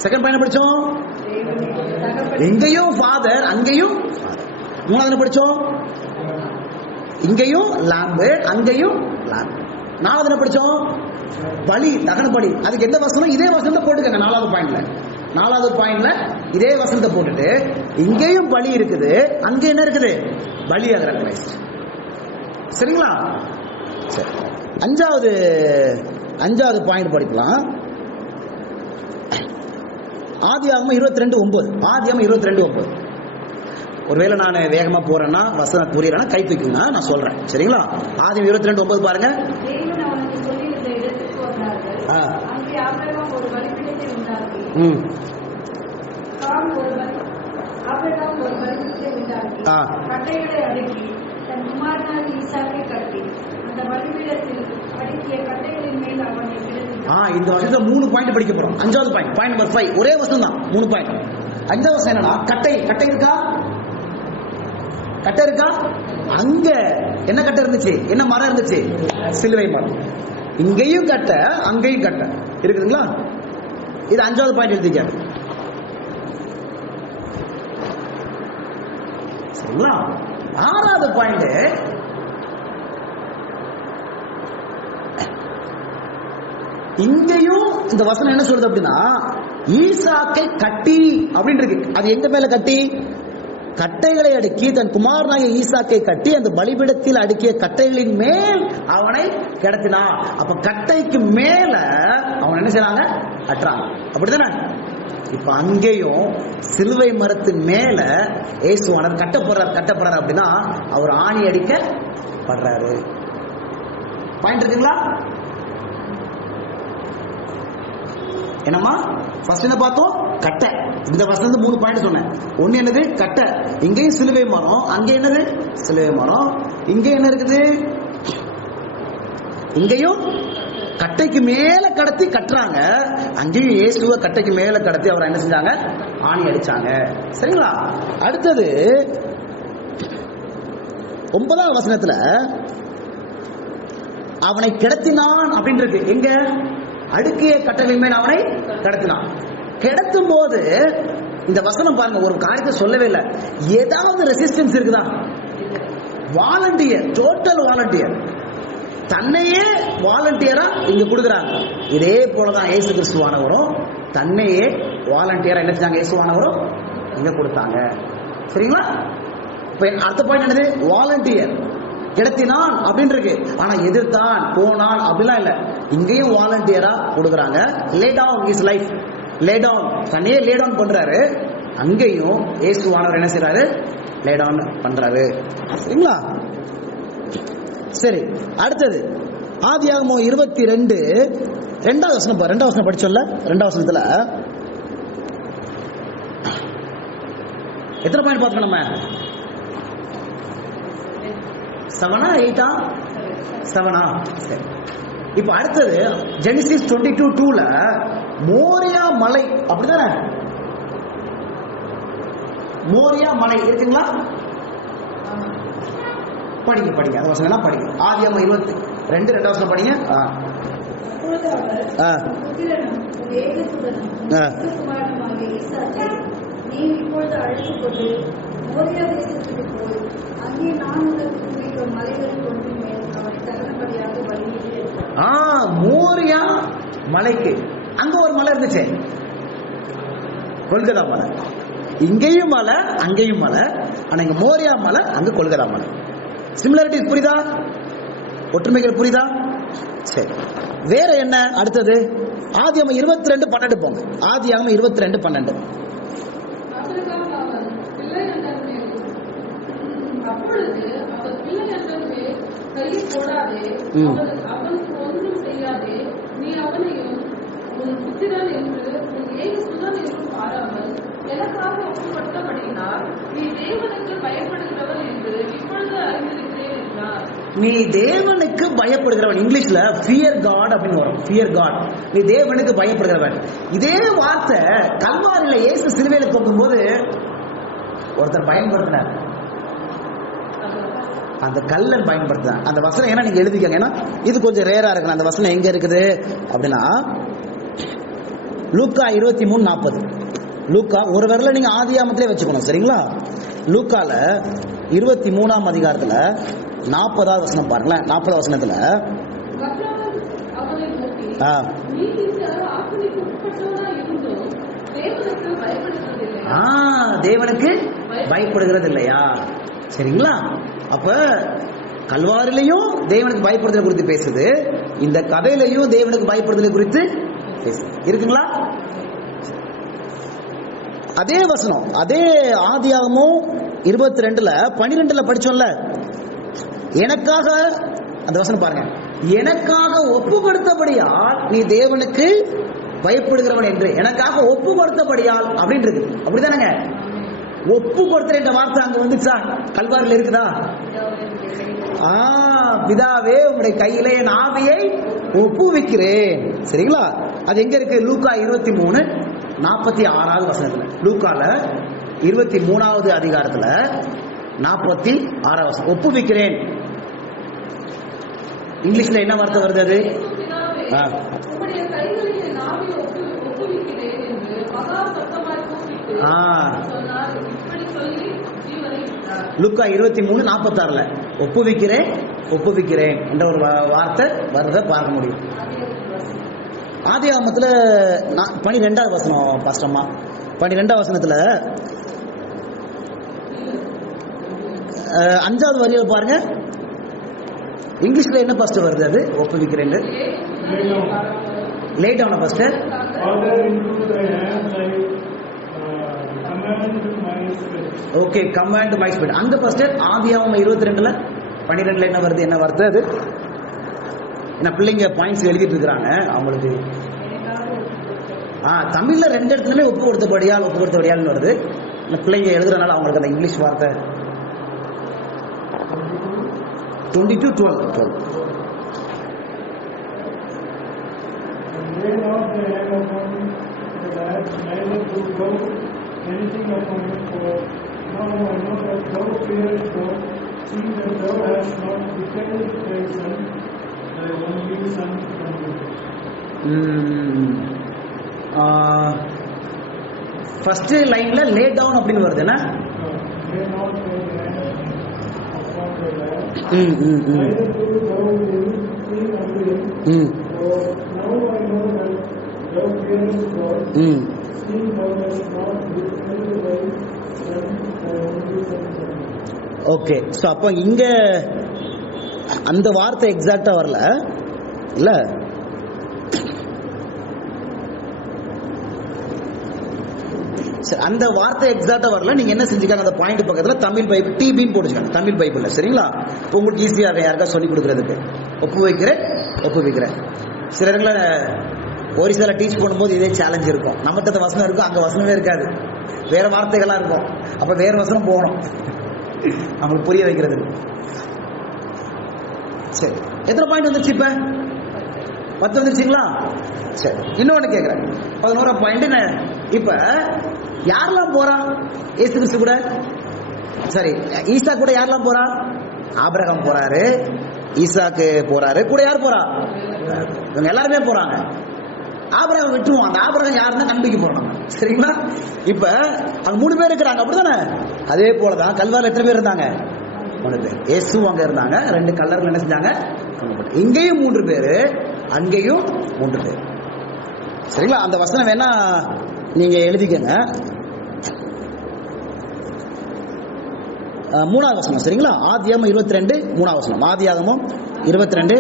செகண்ட் பாயிண்ட் படிச்சோம், இங்கேயும் ஃபாதர், அங்கேயும் ஃபாதர். 3வது படிச்சோம், இங்கேயும் லாம்பு, அங்கேயும் லாம்பு. 4வது படிச்சோம், பலி, தகன பலி. அதுக்கு எந்த வசனம்? இதே வசனத்தை போட்டுக்கங்க. 4வது பாயிண்ட்ல, 4வது பாயிண்ட்ல இதே வசனத்தை போட்டுட்டு, இங்கேயும் பலி இருக்குது, அங்க என்ன இருக்குது? பலி ஆகிற கிரைஸ்ட். சரிங்களா? சரி, 5வது பாயிண்ட் படிக்கலாம். ஆதியாகமம் 22:9. ஆதியாகமம் 22:9. ஒருவேளை நான் வேகமா போறேன்னா, வசனம் புரியலன்னா கை தூக்குங்க, நான் சொல்றேன். சரிங்களா? ஆதியாகமம் 22:9 பாருங்க. இந்த வருஷத்துல 3 பாயிண்ட் படிக்க போறோம். 5வது பாயிண்ட், பாயிண்ட் நம்பர் 5, ஒரே வசனம் தான், 3 பாயிண்ட். 5வது வசனம் என்னன்னா, கட்டை. கட்டை இருக்கா? கட்டை இருக்கா? அங்க என்ன கட்டை இருந்துச்சு? என்ன மரம் இருந்துச்சு? சிலுவை மரம். இங்கேயும் கட்டை, அங்கேயும் கட்டை இருக்குதுங்களா? இது 5வது பாயிண்ட் எழுதிக்க. சரிங்களா? 6வது பாயிண்ட், இங்கேயும் இந்த வசனம் என்ன சொல்றது அப்படின்னா, ஈசாக்கை கட்டி அப்படின்னு இருக்கு. அது எங்க மேல கட்டி? கட்டைகளை அடுக்கி தன் குமாரனாகிய ஈசாக்கை கட்டி அந்த பலிபீடத்தில் அடுக்கிய கட்டைகளின் மேல் அவனை கிடத்தினான். அப்ப கட்டைக்கு மேல அவன் என்ன செய்யறாங்க? கட்டுறாங்க. அப்படித்தானே? இப்ப அங்கேயும் சிலுவை மரத்தின் மேல இயேசுவானவர் கட்டப்படுறாரு அப்படின்னா அவர் ஆணி அடிக்கப்படுறாரு. பாயிண்ட் இருக்குங்களா? என்னம்மா ஃபர்ஸ்ட் என்ன பார்த்தோம்? கட்டை. இந்த வசனத்துல 3 பாயிண்ட் சொன்னேன். ஒன்னு என்னது? கட்டை. இங்கேயும் சிலுவை மரம், அங்கே என்னது? சிலுவை மரம். இங்கே என்ன இருக்குது? இங்கேயும் கட்டைக்கு மேல கடத்தி கட்டுறாங்க, அங்கேயும் இயேசுவை கட்டைக்கு மேல கடத்தி அவரை என்ன செஞ்சாங்க? ஆணி அடிச்சாங்க. சரிங்களா? அடுத்தது 9ஆம் வசனத்துல அவனை கிடத்தினான் அப்படின்னு இருக்கு. எங்க? அடுக்கிய கட்டளையின் மேல் அவனை கடத்தினான். கிடத்தும் போது இந்த வசனம் பாருங்க, ஒரு காரியத்தை சொல்லவே இல்லை. ஏதாவது ரெசிஸ்டன்ஸ் இருக்குதா? வாலண்டியர், டோட்டல் வாலண்டியர், தன்னையே வாலண்டியரா இங்க கொடுக்குறாங்க. இதே போலதான் இயேசு கிறிஸ்துவானவரும் தன்னையே வாலண்டியரா என்ன செஞ்சாங்க? இயேசுவானவரும் இங்க கொடுத்தாங்க. சரிங்களா? இப்ப அடுத்த பாயிண்ட் என்னது? வாலண்டியர். கிடத்தினான் அப்படின்னு இருக்கு, ஆனா எதிர்த்தான் போனான் அப்படிலாம் இல்ல. இங்கேயும் வாலண்டியரா கொடுக்குறாங்க. Lay down his life, lay down, தன்னையே லே டவுன் பண்றாரு. அங்கேயும் இயேசுவானவர் என்ன செய்யறாரு? லே டவுன் பண்றாரு. சரிங்களா? சரி, அடுத்தது ஆதியாகமம் 22 2வது வசனம். 2வது வசனம் படிச்சோம்ல? 2வது வசனத்துல எத்தனை பாயிண்ட் பார்த்தோம் நம்ம? 7ஆ 8ஆ? 7ஆ? சரி. இப்ப அடுத்தது ஜெனிசிஸ் 22:2ல மோரியா மலை, அப்படிதானே? மோரியா மலை இருக்குங்களா? படிங்க படிங்க, அந்த வசனம் படிங்க. ஆதியாகமம் 22 2வது வசனம் படிங்க. நீ இப்பொழுது அழைத்து கொண்டு மோரியா தேசத்துக்கு போய் அங்கே நான் உனக்கு குறித்த மலைகளில் ஒன்றின் மேல் அவனை தகனபலியாக பலியிட்டார். மோரியா மலைக்கு அங்க ஒரு மலை இருந்துச்சு, கொல்கதா மலை. இங்கேயும் மலை, அங்கேயும் மலை. ஆனா இங்க மோரியா மலை, அங்க கொல்கதா மலை. சிமிலாரிட்டிஸ் புரியுதா? ஒற்றுமைகள் புரியுதா? சரி, வேற என்ன? அடுத்தது ஆதியாகமம் 22:12 போங்க. ஆதியாகமம் 22:12. நீ தேவனுக்கு பயப்படுகிறவன். இங்கிலீஷ்ல ஃபியர் காட் அப்படின்னு வரும். ஃபியர் காட், நீ தேவனுக்கு பயப்படுகிறவன். இதே வார்த்தை கல்வாரியில இயேசு சிலுவையில தொங்கும்போது ஒருத்தர் பயன்படுத்தினார். அந்த கல்லன் பயன்படுத்தினார் அந்த வசனம். ஏன்னா நீங்க எழுதிக்கங்க, ஏன்னா இது கொஞ்சம் ரேரா இருக்கு. அந்த வசனம் எங்க இருக்குது அப்படின்னா லூக்கா 23:40. லூக்கா ஒரு விரல நீங்க ஆதியாகமத்திலே வச்சுக்கணும். சரிங்களா? லூக்கால 23ஆம் அதிகாரத்துல 40வது வசனம் பாருங்களேன். 40வது வசனத்துல தேவனுக்கு பயப்படுகிறது இல்லையா? சரிங்களா? அப்ப கல்வாரிலையும் தேவனுக்கு பயப்படுதல் குறித்து பேசுது, இந்த கதையிலையும் தேவனுக்கு பயப்படுதல் குறித்து பேசுது. இருக்குங்களா? அதே வசனம், அதே ஆதியாகமம் 22ல 12ல படிச்சோம்ல, எனக்காக அந்த வசனம் பாருங்க. எனக்காக ஒப்பு கொடுத்தபடியால் நீ தேவனுக்கு பயப்படுகிறவன் என்று, எனக்காக ஒப்பு கொடுத்தபடியால் அப்படின்னு இருக்கு. அப்படிதானங்க? ஒப்பு கொடுத்த வார்த்தை அங்க வந்துச்சா? கல்வாரில் இருக்குதா? பிதாவே உங்களுடைய கையிலே என் ஆவியை ஒப்புவிக்கிறேன். சரிங்களா? அது எங்க இருக்கு? லூக்கா 23:46வது வசனத்துல. லூக்கால 23வது அதிகாரத்துல 46வது வசனம் ஒப்புவிக்கிறேன். இங்கிலீஷ்ல என்ன வார்த்தை வருது? அது லூக்கா 23:46ல ஒப்புவிக்கிறேன் ஒப்புவிக்கிறேன் என்ற ஒரு வார்த்தை வருவதை பார்க்க முடியும். ஆதியாகமத்துல 12வது வசனம் பாஸ்டம்மா. 12வது வசனத்துல 5வது வரியில் பாருங்க, இங்கிலீஷ்ல என்ன ஃபர்ஸ்ட் வருது? அது ஒப்புவிக்கிறேன். Lay down first. Okay, command my spirit. அங்க ஃபர்ஸ்ட் ஆதியாகமம் 22ல 12ல என்ன வருது? என்ன வார்த்தை அது? என்ன பிள்ளைங்க பாயிண்ட்ஸ் எழுதிட்டு இருக்காங்க அவங்களுக்கு. தமிழ்ல 2 இடத்துலயுமே ஒப்பு கொடுத்தபடியால் வருது. பிள்ளைங்க எழுதுறதுனால அவங்களுக்கு அந்த இங்கிலீஷ் வார்த்தை 22:12. ஃபர்ஸ்ட் லைன்ல லே டவுன் அப்படின்னு வருது என்ன? ஓகே, சோ அப்ப இங்க அந்த வார்த்தை எக்ஸாக்டா வரல இல்ல. அந்த வார்த்தை எக்ஸாக்டா வரல. நீங்க என்ன செஞ்சுக்காங்க, அந்த பாயிண்ட் பக்கத்துல தமிழ் பைபிள் டிபின்னு போட்டுச்சுக்காங்க, தமிழ் பைபிள்ல. சரிங்களா? உங்களுக்கு ஈஸியா யாருக்கா சொல்லி கொடுக்கறதுக்கு. ஒப்புவிக்கிறேன். சில இடங்கள ஒரிசால டீச் பண்ணும்போது இதே சேலஞ்ச் இருக்கும். நம்மகிட்ட வசனம் இருக்கும், அங்க வசனமே இருக்காது, வேற வார்த்தைகளா இருக்கும். அப்ப வேற வசனம் போகணும் நம்மளுக்கு புரிய வைக்கிறதுக்கு. சரி, எத்தனை பாயிண்ட் வந்துருச்சு? இப்ப 10 வந்துருச்சுங்களா? சரி, இன்னொன்னு கேக்குறேன். 11ஆம் பாயிண்ட். இப்ப யாரெல்லாம் போறா இயேசு கிறிஸ்து கூட? சரி, ஈசா கூட யாரெல்லாம் போறா? ஆபிரகாம் போறாரு, ஈசாக்கு போறாரு, கூட யார் போறா? இவங்க எல்லாருமே போறாங்க. ஆபிரகாம் விட்டுருவோம். அந்த ஆபிரகாம் யாருன்னா நம்பிக்கை போறோம். சரிங்களா? இப்ப அங்க 3 பேர் இருக்கிறாங்க, அப்படிதானே? அதே போலதான் கல்வாரில் எத்தனை பேர் இருந்தாங்க? 3 பேர். இயேசு அங்க இருந்தாங்க, 2 கல்லர்கள் என்ன செஞ்சாங்க? இங்கேயும் 3 பேரு, அங்கேயும் 3 பேர். சரிங்களா? அந்த வசனம் வேணா நீங்க எழுதிக்கங்க. 3வது வசனம். சரிங்களா? ஆதியாகமம் 22 3வது வசனம். ஆதியாகமம் 22.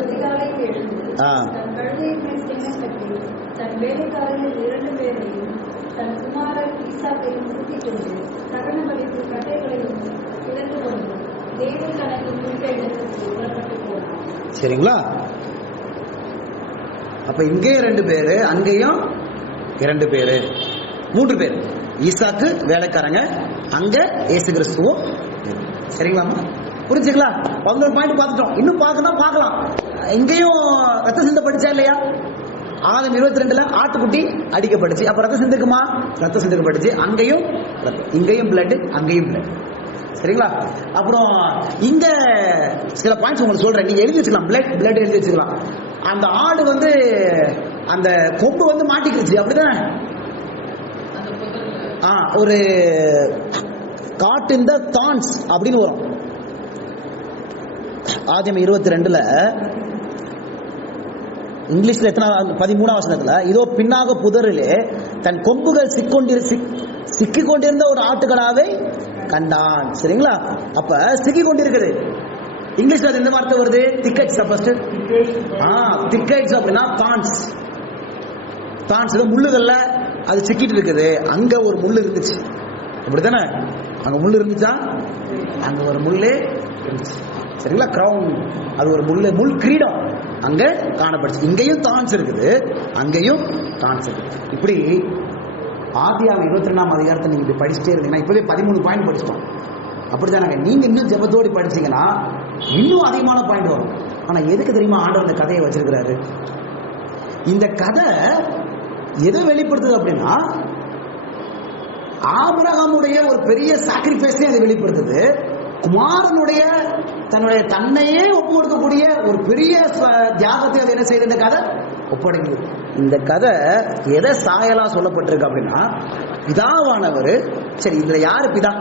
தன் வேலைக்காரர்கள் 2 பேரையும் தன் குமாரன் ஈசாக்கையும் கூட்டிக் கொண்டு தகன பலிக்கு கட்டைகளையும் இழந்து கொண்டு தேவன் தனக்கு குறித்த இடத்திற்கு புறப்பட்டு போனார். சரிங்களா? அப்ப இங்கேயும் 2 பேரு, அங்கேயும் 2 பேரு, 3 பேர். ஈசாக்கு வேலைக்காரங்க, அங்க இயேசு கிறிஸ்துவும். சரிங்களாமா? புரிஞ்சுங்களா? 11 பாயிண்ட் பார்த்துட்டோம். இன்னும் பார்க்கலாம். இங்கேயும் ரத்த சிந்த படிச்சா இல்லையா? ஆதம் 22ல ஆட்டுக்குட்டி அடிக்கப்பட்டுச்சு. அப்ப ரத்த சிந்துக்குமா? ரத்த சிந்துக்கப்பட்டுச்சு. அங்கேயும் இங்கேயும் பிளட், அங்கேயும் பிளட். சரிங்களா? அப்புறம் இங்க சில பாயிண்ட்ஸ் உங்களுக்கு சொல்றேன், நீங்க எழுதி வச்சுக்கலாம். பிளட் எழுதி வச்சுக்கலாம். அந்த ஆடு வந்து அந்த கொம்பு வந்து மாட்டிக்கிடுச்சு, அப்படிதானே? ஒரு காட் இன் த தான்ஸ் அப்படின்னு வரும் ஆதியாகமம் 22ல. இங்கிலீஷ்ல எத்தனை? 13ஆம் வசனத்துல, இதோ பின்னாக புதரிலே தன் கொம்புகள் சிக்கிக் கொண்டிருந்த ஒரு ஆட்டுக்கடாவை கண்டான். சரிங்களா? அப்ப சிக்கிக் கொண்டிருக்குது. இங்கிலீஷ்ல எந்த வார்த்தை வருது? திக்கெட்ஸ். ஃபர்ஸ்ட் திக்கெட்ஸ் அப்படின்னா தான்ஸ். முள்ளுகள்ல அது சிக்கிட்டு இருக்குது. அங்க ஒரு முள்ளு இருந்துச்சு, அப்படித்தானே? அங்க முள்ளு இருந்துச்சா? அங்க ஒரு முள்ளே இருந்துச்சு. சரிங்களா? கிரவுன், அது ஒரு முள் கிரீடம் அங்க காணப்படுச்சு. இங்கேயும் தான்ஸ் இருக்குது, அங்கேயும் தான்ஸ் இருக்குது. இப்படி ஆதியாகமம் 22ஆம் அதிகாரத்தை நீங்க இப்படி படிச்சுட்டே இருந்தீங்கன்னா, இப்பவே 13 பாயிண்ட் படிச்சிட்டோம். அப்படித்தானே? நீங்க இன்னும் ஜெபத்தோடு படிச்சீங்கன்னா இன்னும் அதிகமான பாயிண்ட் வரும். ஆனா எதுக்கு தெரியுமா ஆண்டவர் இந்த கதையை வச்சிருக்கிறாரு? இந்த கதை எதை வெளிப்படுத்துது அப்படின்னா, ஆபிரகாமுடைய ஒரு பெரிய சாக்ரிஃபைஸே அதை வெளிப்படுத்துது. குமாரனுடைய தன்னையே ஒப்பு கொடுக்கக்கூடிய ஒரு பெரிய தியாகத்தை அது என்ன செய்யுது? இந்த கதை ஒப்படைக்குது. இந்த கதை எதை சாயலா சொல்லப்பட்டிருக்கு அப்படின்னா, பிதாவானவர். சரி, இதுல யாரு பிதா?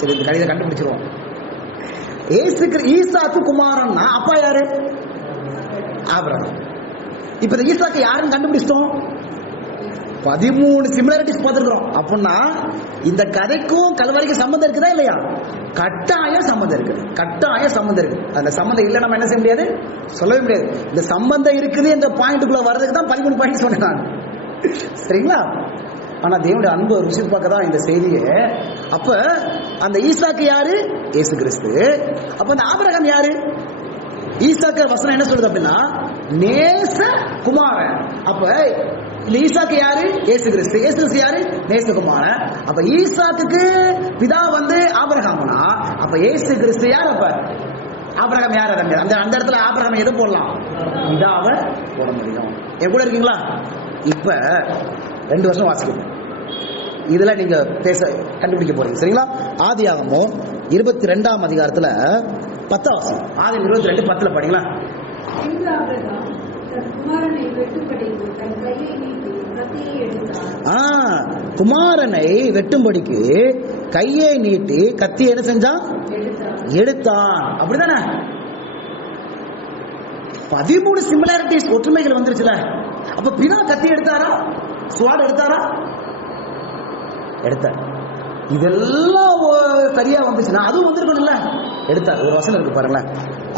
சரி, இந்த கதையை கண்டுபிடிச்சிருவோம். ஈசாக்கு குமாரன்னா அப்பா யாரு? ஆபிரகாம். இப்ப இந்த ஈசாக்கு யாருன்னு கண்டுபிடிச்சிட்டோம். 13 சிமிலாரிட்டிஸ் பார்த்துருக்கிறோம். அப்படின்னா இந்த கதைக்கும் கல்வாரிக்கும் சம்பந்தம் இருக்குதா இல்லையா? கட்டாய சம்பந்தம் இருக்கு, கட்டாய சம்பந்தம் இருக்கு. அந்த சம்பந்தம் இல்லை நம்ம என்ன செய்ய முடியாது, சொல்லவே முடியாது. இந்த சம்பந்தம் இருக்குது என்ற பாயிண்ட்டுக்குள்ள வர்றதுக்கு தான் 13 பாயிண்ட் சொன்னேன் நான், சரிங்களா? ஆனா தேவனுடைய அன்பு ருசி பார்க்க தான் இந்த செய்தியே. அப்ப அந்த ஈசாக்கு யாரு? இயேசு கிறிஸ்து. அப்ப அந்த ஆபிரகாம் யாரு? ஈசாக்கு வசனம் என்ன சொல்லுது அப்படின்னா நேச குமாரன். அப்ப இந்த ஈசாக்கு யாரு? இயேசு கிறிஸ்து. இயேசு கிறிஸ்து யாரு? நேசகுமாரன். அப்ப ஈசாக்குக்கு பிதா வந்து ஆபிரகாம்னா, அப்ப இயேசு கிறிஸ்து யார்? அப்ப ஆபிரகாம் யார்? அந்த அந்த இடத்துல ஆபிரகாம் எது போடலாம்? பிதாவை போட முடியும். என் கூட இருக்கீங்களா? இப்ப 2 வருஷம் வாசிக்கணும், இதுல நீங்க பேச கண்டுபிடிக்க போறீங்க, சரிங்களா? ஆதியாகமம் 22ஆம் அதிகாரத்துல 10 வசனம். ஆதி 22:10 படிங்களா? குமாரனை வெட்டும்படிக்கு கையை நீட்டி கத்தியை என்ன செஞ்சான்? எடுத்தான். அப்படிதானே? 13 சிமிலாரிட்டிஸ், ஒற்றுமைகள் வந்துருச்சுல. அப்ப பிதா கத்தி எடுத்தாரா? ஸ்வாட் எடுத்தாரா? எடுத்தார். இதெல்லாம் சரியா வந்துச்சுன்னா அதுவும் வந்திருக்கணும்ல. எடுத்தார். ஒரு வசனம் இருக்கு பாருங்களேன்.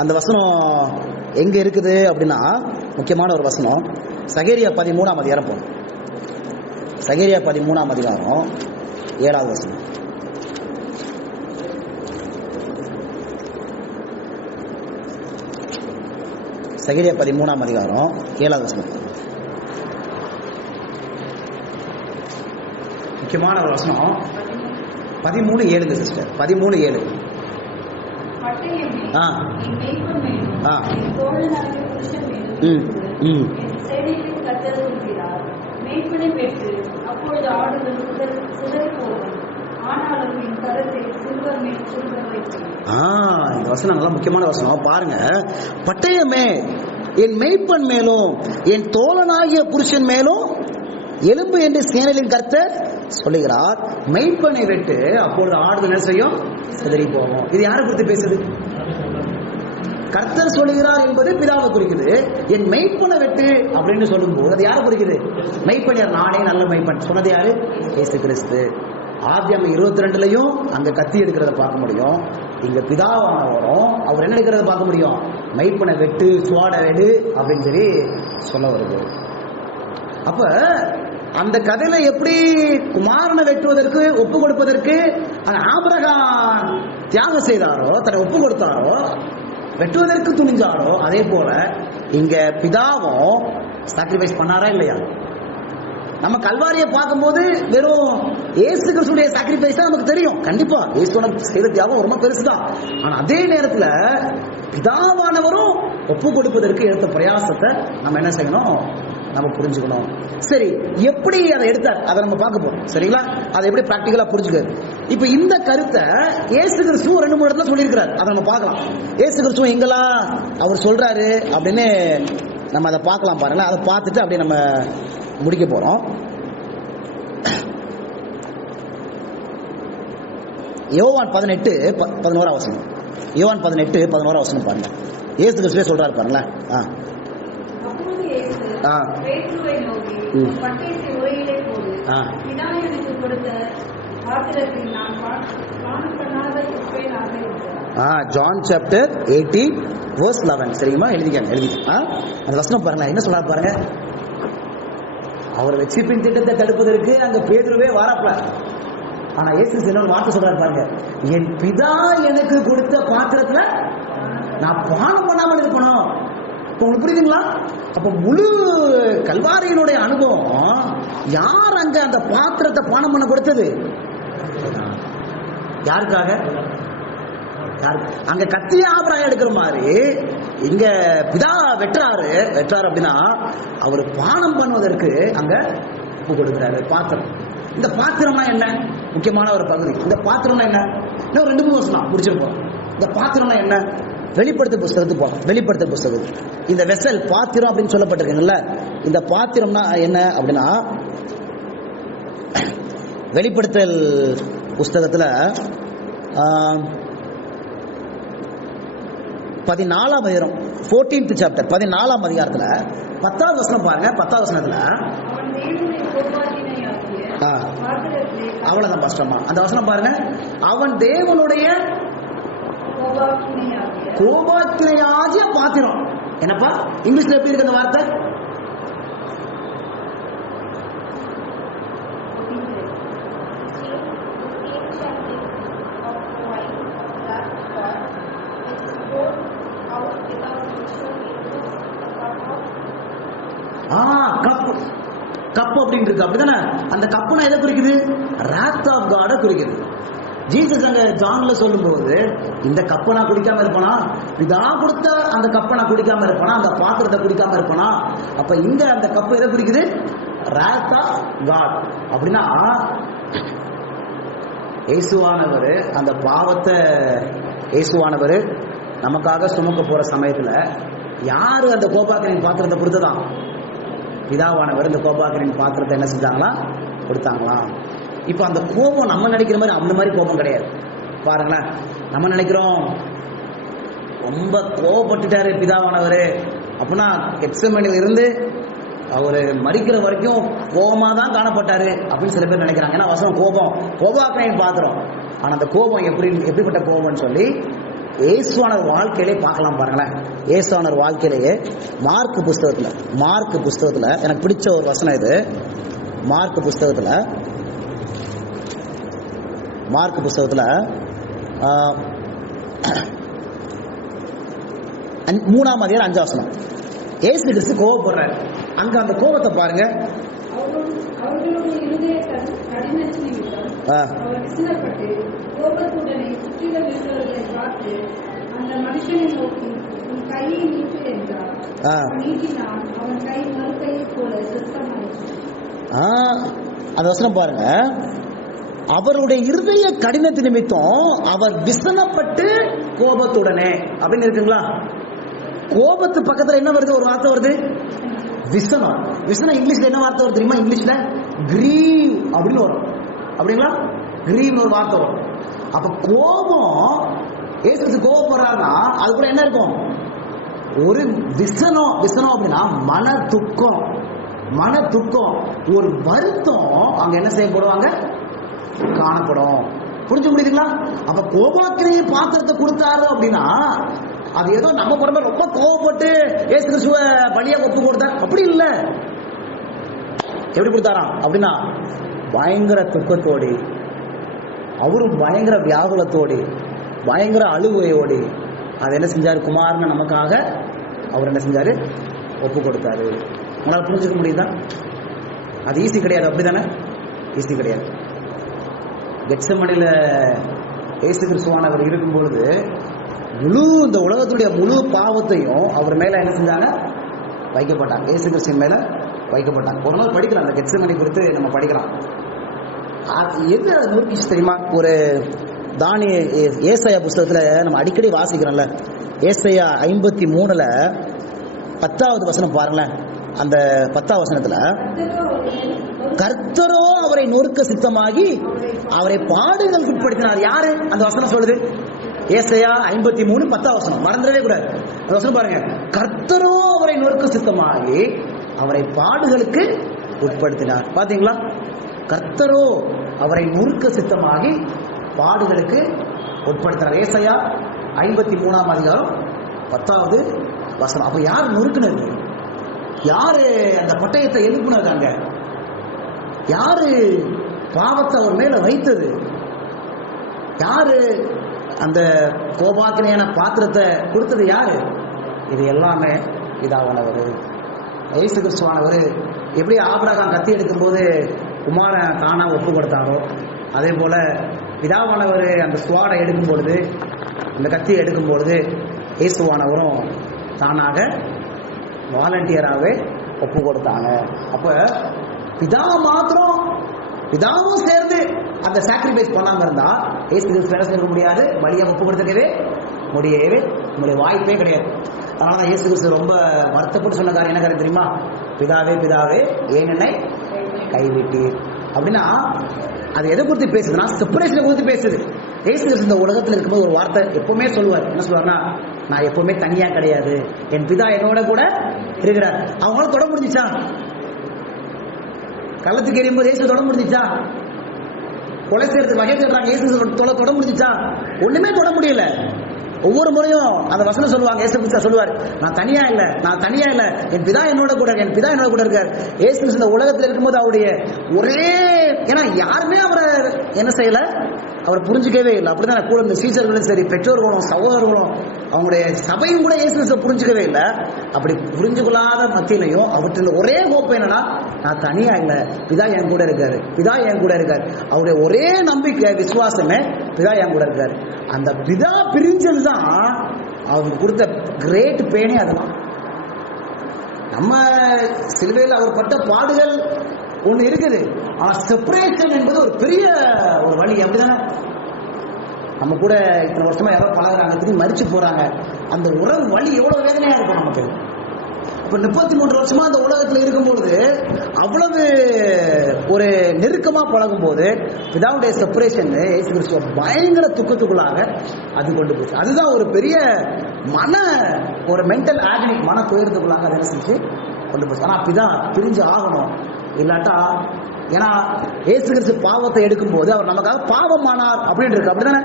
அந்த வசனம் எங்க இருக்குது அப்படின்னா முக்கியமான ஒரு வசனம் சகேரியா 13ஆம் அதிகாரம் போகும். சகேரியா 13ஆம் அதிகாரம் 7வது வசனம். சகேரியா 13ஆம் அதிகாரம் 7வது வசனம். முக்கியமான ஒரு வசனம் 13:7 சிஸ்டர். 13:7. இந்த வசனம் நல்லா முக்கியமான வசனம் பாருங்க. பட்டயமே என் மெய்ப்பன் மேலும் என் தோழனாகிய புருஷன் மேலும் எலும்பு என்று சேனலின் கர்த்தர் சொல்லுகிறார். மெய்ப்பனை வெட்டு, அப்பொழுது ஆடுகள் என்ன செய்யும்? சிதறி போகும். இது யாரை குறித்து பேசுது? கர்த்தர் சொல்லுகிறார் என்பது பிதாவை குறிக்குது. என் மெய்ப்பனை வெட்டு அப்படின்னு சொல்லும் போது அது யாரை குறிக்குது? மெய்ப்பன் யார்? நானே நல்ல மெய்ப்பன். சொன்னது யாரு? இயேசு கிறிஸ்து. ஆதியாகமம் 22லயும் அங்க கத்தி எடுக்கிறத பார்க்க முடியும். இங்க பிதாவானவரும் அவர் என்ன எடுக்கிறத பார்க்க முடியும்? மெய்ப்பனை வெட்டு, சுவாட வெடு அப்படின்னு சொல்லி சொல்ல வருது. அப்ப அந்த கதையில எப்படி குமாரனை வெட்டுவதற்கு ஒப்பு கொடுப்பதற்கு ஆபிரகாம் தியாகம் செய்தாரோ, தன்னை ஒப்பு கொடுத்தாரோ, வெட்டுவதற்கு துணிஞ்சாரோ, அதே போல இங்க பிதாவும் சாக்ரிஃபைஸ் பண்ணாரா இல்லையா? நம்ம கல்வாரியை பார்க்கும்போது வெறும் இயேசு கிறிஸ்துடைய சாக்ரிஃபைஸ் தான் நமக்கு தெரியும். கண்டிப்பா இயேசுவோட செய்த தியாகம் ரொம்ப பெருசுதான். ஆனா அதே நேரத்துல பிதாவானவரும் ஒப்பு கொடுப்பதற்கு எடுத்த பிரயாசத்தை நம்ம என்ன செய்யணும்? நம்ம புரிஞ்சுக்கணும். சரி, எப்படி அதை எடுத்தார் அதை நம்ம பார்க்க போறோம், சரிங்களா? அதை எப்படி பிராக்டிகலா புரிஞ்சுக்காரு. இப்ப இந்த கருத்தை இயேசு கிறிஸ்து 2-3 இடத்துல சொல்லியிருக்கிறார். அதை நம்ம பார்க்கலாம். இயேசு கிறிஸ்து எங்கெல்லாம் அவர் சொல்றாரு அப்படின்னு நம்ம அதை பார்க்கலாம். பாருங்களேன், அதை பார்த்துட்டு அப்படியே நம்ம முடிக்க போறோம். யோவான் 18:11 வசனம். யோவான் 18:11 வசனம் பாருங்க. இயேசு கிறிஸ்துவே சொல்றாரு பாருங்களேன். ஜான் சாப்டர் 18:11 சரிங்களா? எழுதிக்க. அந்த வசனம் பாருங்க, என்ன சொல்றாரு பாருங்க. அவர் வெற்றிப்பின் திட்டத்தை தடுப்பதற்கு அங்க பேதுருவே வாராப்ல. ஆனா இயேசு இன்னொரு வார்த்தை சொல்றாரு பாருங்க, என் பிதா எனக்கு கொடுத்த பாத்திரத்துல நான் பானம் பண்ணாமல் இருக்கணும். உங்களுக்கு புரியுதுங்களா? அப்ப முழு கல்வாரியினுடைய அனுபவம் யார் அங்க அந்த பாத்திரத்தை பானம் பண்ண கொடுத்தது? யாருக்காக? அங்க கத்திய ஆபிரகாம் எடுக்கிற மாதிரி இங்க பிதா வெட்டுறாரு அப்படின்னா அவர் பானம் பண்ணுவதற்கு அங்க ஒப்பு கொடுக்கிறாரு பாத்திரம். இந்த பாத்திரம்னா என்ன? முக்கியமான ஒரு பகுதி. இந்த பாத்திரம்னா என்ன? இன்னும் 2-3 வருஷம் முடிச்சிருப்போம். இந்த பாத்திரம்னா என்ன? வெளிப்படுத்தல் புஸ்தகத்துக்கு போகும். வெளிப்படுத்தல் புஸ்தகம் இந்த வெசல் பாத்திரம் அப்படின்னு சொல்லப்பட்டிருக்குங்கல்ல. இந்த பாத்திரம்னா என்ன அப்படின்னா வெளிப்படுத்தல் புஸ்தகத்துல 14ஆம் அதிகாரம் 14th சாப்டர் 14ஆம் அதிகாரத்துல 10வது வசனம் பாருங்க. 10வது வசனத்துல அவ்வளவுதான் கஷ்டமா. அந்த வசனம் பாருங்க, அவன் தேவனுடைய கோபாக்கினையாகிய பாத்திரம். என்னப்பா இங்கிலீஷ்ல எப்படி இருக்கு அந்த வார்த்தை? கப்பு கப்பு அப்படின்னு இருக்கு, அப்படிதானே? அந்த கப்புனா எதை குறிக்குது? ராத் ஆஃப் காட குறிக்குது. ஜீசஸ் அங்க ஜான்ல சொல்லும் போது, இந்த கப்பை நான் குடிக்காம இருப்பனா, இதா கொடுத்த அந்த கப்பை நான் குடிக்காம இருப்பனா, அந்த பாத்திரத்தை குடிக்காம இருப்பனா. அப்ப இங்க அந்த கப்பு எதை குறிக்குது? ராத் ஆஃப் காட். அப்படின்னா இயேசுவானவர் அந்த பாவத்தை இயேசுவானவர் நமக்காக சுமக்க போற சமயத்துல யாரு அந்த கோபாக்கினின் பாத்திரத்தை கொடுத்ததான்? பிதாவானவர் இந்த கோபாக்கினின் பாத்திரத்தை என்ன செஞ்சாங்களா? கொடுத்தாங்களாம். இப்ப அந்த கோபம் நம்ம நினைக்கிற மாதிரி அந்த மாதிரி கோபம் கிடையாது. பாருங்களேன், நம்ம நினைக்கிறோம் ரொம்ப கோபப்பட்டுட்டாரு பிதாவானவர் அப்படின்னா கெத்செமனில இருந்து அவரு மரிக்கிற வரைக்கும் கோபமா தான் காணப்பட்டாரு அப்படின்னு சில பேர் நினைக்கிறாங்க. ஏன்னா வசனம் கோபாக்கினின் பாத்திரம். ஆனா அந்த கோபம் எப்படிப்பட்ட கோபம்னு சொல்லி இயேசுவானவர் வாழ்க்கையிலே பார்க்கலாம். பாருங்களேன், இயேசுவானவர் வாழ்க்கையிலேயே மார்க் புஸ்தகத்துல எனக்கு பிடிச்ச ஒரு வசனம் இது. மார்க் புஸ்தகத்துல 3ஆம் அதிகாரம் 5ஆம் வசனம். இயேசு கிறிஸ்து கோபப்படுறார். அங்க அந்த கோபத்தை பாருங்க. அந்த வசனம் பாருங்க, அவருடைய இருதய கடினத்து நிமித்தம் அவர் விசனப்பட்டு கோபத்துடனே அப்படின்னு இருக்குங்களா? கோபத்து பக்கத்துல என்ன வருது? ஒரு வார்த்தை வருது, விசனம். விசனம் இங்கிலீஷ்ல என்ன வார்த்தை வருது தெரியுமா? இங்கிலீஷ்ல கிரீவ் அப்படின்னு வரும். அப்படிங்களா? கிரீவ் ஒரு வார்த்தை வரும். அப்ப கோபம், ஏசு கோபப்படுறாங்கன்னா அது கூட என்ன இருக்கும்? ஒரு விசனம். விசனம் அப்படின்னா மன துக்கம், ஒரு வருத்தம் அங்க என்ன செய்யப்படுவாங்க? காணப்படும். புரிஞ்சு முடியுதுங்களா? அப்ப கோபாக்கினையை பாத்திரத்தை கொடுத்தாரு அப்படின்னா அது ஏதோ நம்ம குடும்ப ரொம்ப கோபப்பட்டு இயேசு கிறிஸ்துவ பலியா ஒப்பு கொடுத்தார் அப்படி இல்ல. எப்படி கொடுத்தாராம் அப்படின்னா பயங்கர துக்கத்தோடு, அவரும் பயங்கர வியாகுலத்தோடு, பயங்கர அழுகையோடு அது என்ன செஞ்சாரு? குமாரன் நமக்காக அவர் என்ன செஞ்சாரு? ஒப்பு கொடுத்தாரு. உங்களால் புரிஞ்சுக்க முடியுதா? அது ஈஸி கிடையாது. அப்படிதானே? ஈஸி கிடையாது. கெத்செமனில இயேசு கிறிஸ்துவானவர் இருக்கும் பொழுது இந்த உலகத்துடைய முழு பாவத்தையும் அவர் மேல என்ன செஞ்சாங்க? வைக்கப்பட்டாங்க. இயேசு கிறிஸ்துவின் மேல வைக்கப்பட்டாங்க. ஒரு நாள் படிக்கலாம், அந்த கெத்செமனி குறித்து நம்ம படிக்கலாம். எது அது நோக்கி தெரியுமா? ஒரு ஏசாயா புஸ்தகத்துல நம்ம அடிக்கடி வாசிக்கிறோம்ல, ஏசாயா 53ல 10வது வசனம் பாருங்களேன். அந்த 10வது வசனத்துல, கர்த்தரோ அவரை நொறுக்க சித்தமாகி அவரை பாடுகளுக்கு உட்படுத்தினார். யாரு அந்த வசனம் சொல்லுது? ஏசாயா 53 10வது வசனம். மறந்துடவே கூடாது அந்த வசனம் பாருங்க. கர்த்தரோ அவரை நொறுக்க சித்தமாகி அவரை பாடுகளுக்கு உட்படுத்தினார். பாத்தீங்களா? கர்த்தரோ அவரை நொறுக்க சித்தமாகி பாடுகளுக்கு உட்படுத்தினார். ஏசாயா 53ஆம் அதிகாரம் 10வது வசனம். அப்ப யார் நொறுக்குனது? யாரு அந்த பட்டயத்தை எழுப்புனது? அங்க யாரு பாவத்தை அவர் மேல வைத்தது? யாரு அந்த கோபாக்கினையான பாத்திரத்தை கொடுத்தது? யாரு? இது எல்லாமே பிதாவானவர் இயேசு கிறிஸ்துவானவர். எப்படி ஆபிரகாம் கத்தி எடுக்கும் போது குமாரன் தானா ஒப்பு கொடுத்தாரோ, அதே போல பிதாவானவர் அந்த ஸ்வாடை எடுக்கும் பொழுது, அந்த கத்தியை எடுக்கும் பொழுது இயேசுவானவரும் தானாக வாலண்டியராகவே ஒப்பு கொடுத்தாங்க. அப்ப பிதா மாத்திரம், பிதாவும் சேர்ந்து அந்த சாக்ரிஃபைஸ் பண்ணாம இருந்தா இயேசு கிறிஸ்து இருக்க முடியாது. பலியை ஒப்பு கொடுத்துக்கவே முடியவே நம்முடைய வாய்ப்பே கிடையாது. அதனாலதான் இயேசு கிறிஸ்து ரொம்ப வருத்தப்பட்டு சொன்ன காரியம் என்ன காரியம் தெரியுமா? பிதாவே பிதாவே ஏன் என்னை கைவிட்டீர் அப்படின்னா அது எதை குறித்து பேசுதுன்னா செப்பரேஷனை குறித்து பேசுது. இயேசு கிறிஸ்து இந்த உலகத்தில் இருக்கும்போது ஒரு வார்த்தை எப்பவுமே சொல்லுவார். என்ன சொல்லுவார்னா, நான் எப்பவுமே தனியா கிடையாது, என் பிதா என்னோட கூட இருக்கிறார். அவங்களால தொட முடிஞ்சிச்சா? கள்ளத்துக்கு எரியும் போது இயேசு தொட முடிஞ்சிச்சா? கொலை செய்யறதுக்கு வகை தேடுறாங்க, இயேசு தொட முடிஞ்சிச்சா? ஒண்ணுமே தொட முடியல. ஒவ்வொரு முறையும் அந்த வசனம் சொல்லுவாங்க, இயேசு கிறிஸ்து சொல்லுவார், நான் தனியா இல்ல, என் பிதா என்னோட கூட இருக்கார். இயேசு கிறிஸ்து இந்த உலகத்தில் இருக்கும்போது அவருடைய ஒரே, ஏன்னா யாருமே அவரை என்ன செய்யல, அவர் புரிஞ்சுக்கவே இல்லை. அப்படிதான் கூட இந்த சீசர்களும் சரி, பெற்றோர்களும் சகோதரர்களும் அவங்களுடைய சபையும் கூட இயேசு கிறிஸ்துவை புரிஞ்சுக்கவே இல்லை. அப்படி புரிஞ்சுக்கொள்ளாத மத்தியிலையும் அவற்றில் ஒரே ஹோப் என்னன்னா, நான் தனியா இல்ல, பிதா என் கூட இருக்காரு. அவருடைய ஒரே நம்பிக்கை விசுவாசமே பிதா என் கூட இருக்காரு. அந்த பிதா பிரிஞ்சதுதான் அவருக்கு கொடுத்த கிரேட் பெயினே. அதுதான் நம்ம சிலுவையில் அவர் பட்ட பாடுகள் ஒண்ணு இருக்குது. ஆனா செப்பரேஷன் என்பது ஒரு பெரிய ஒரு வழி. அப்படிதானே? நம்ம கூட இத்தனை வருஷமா யாரோ பழகுறாங்க, திரும்பி மரிச்சு போறாங்க, அந்த உறவு வழி எவ்வளவு வேதனையா இருக்கும் நமக்கு. இப்ப 33 வருஷமா அந்த உலகத்துல இருக்கும்பொழுது அவ்வளவு ஒரு நெருக்கமா பழகும் போது பிதாவுடைய செப்பரேஷன் இயேசு கிறிஸ்துவ பயங்கர துக்கத்துக்குள்ளாக அது கொண்டு போச்சு. அதுதான் ஒரு பெரிய ஒரு மென்டல் ஆக்னி, மன துயரத்துக்குள்ளாக அதை என்ன செஞ்சு கொண்டு போச்சு. ஆனா பிதா பிரிஞ்சு ஆகணும், இல்லாட்டா, ஏன்னா இயேசு கிறிஸ்து பாவத்தை எடுக்கும் போது அவர் நமக்காக பாவமானார் அப்படின்னு இருக்கு. அப்படிதானே?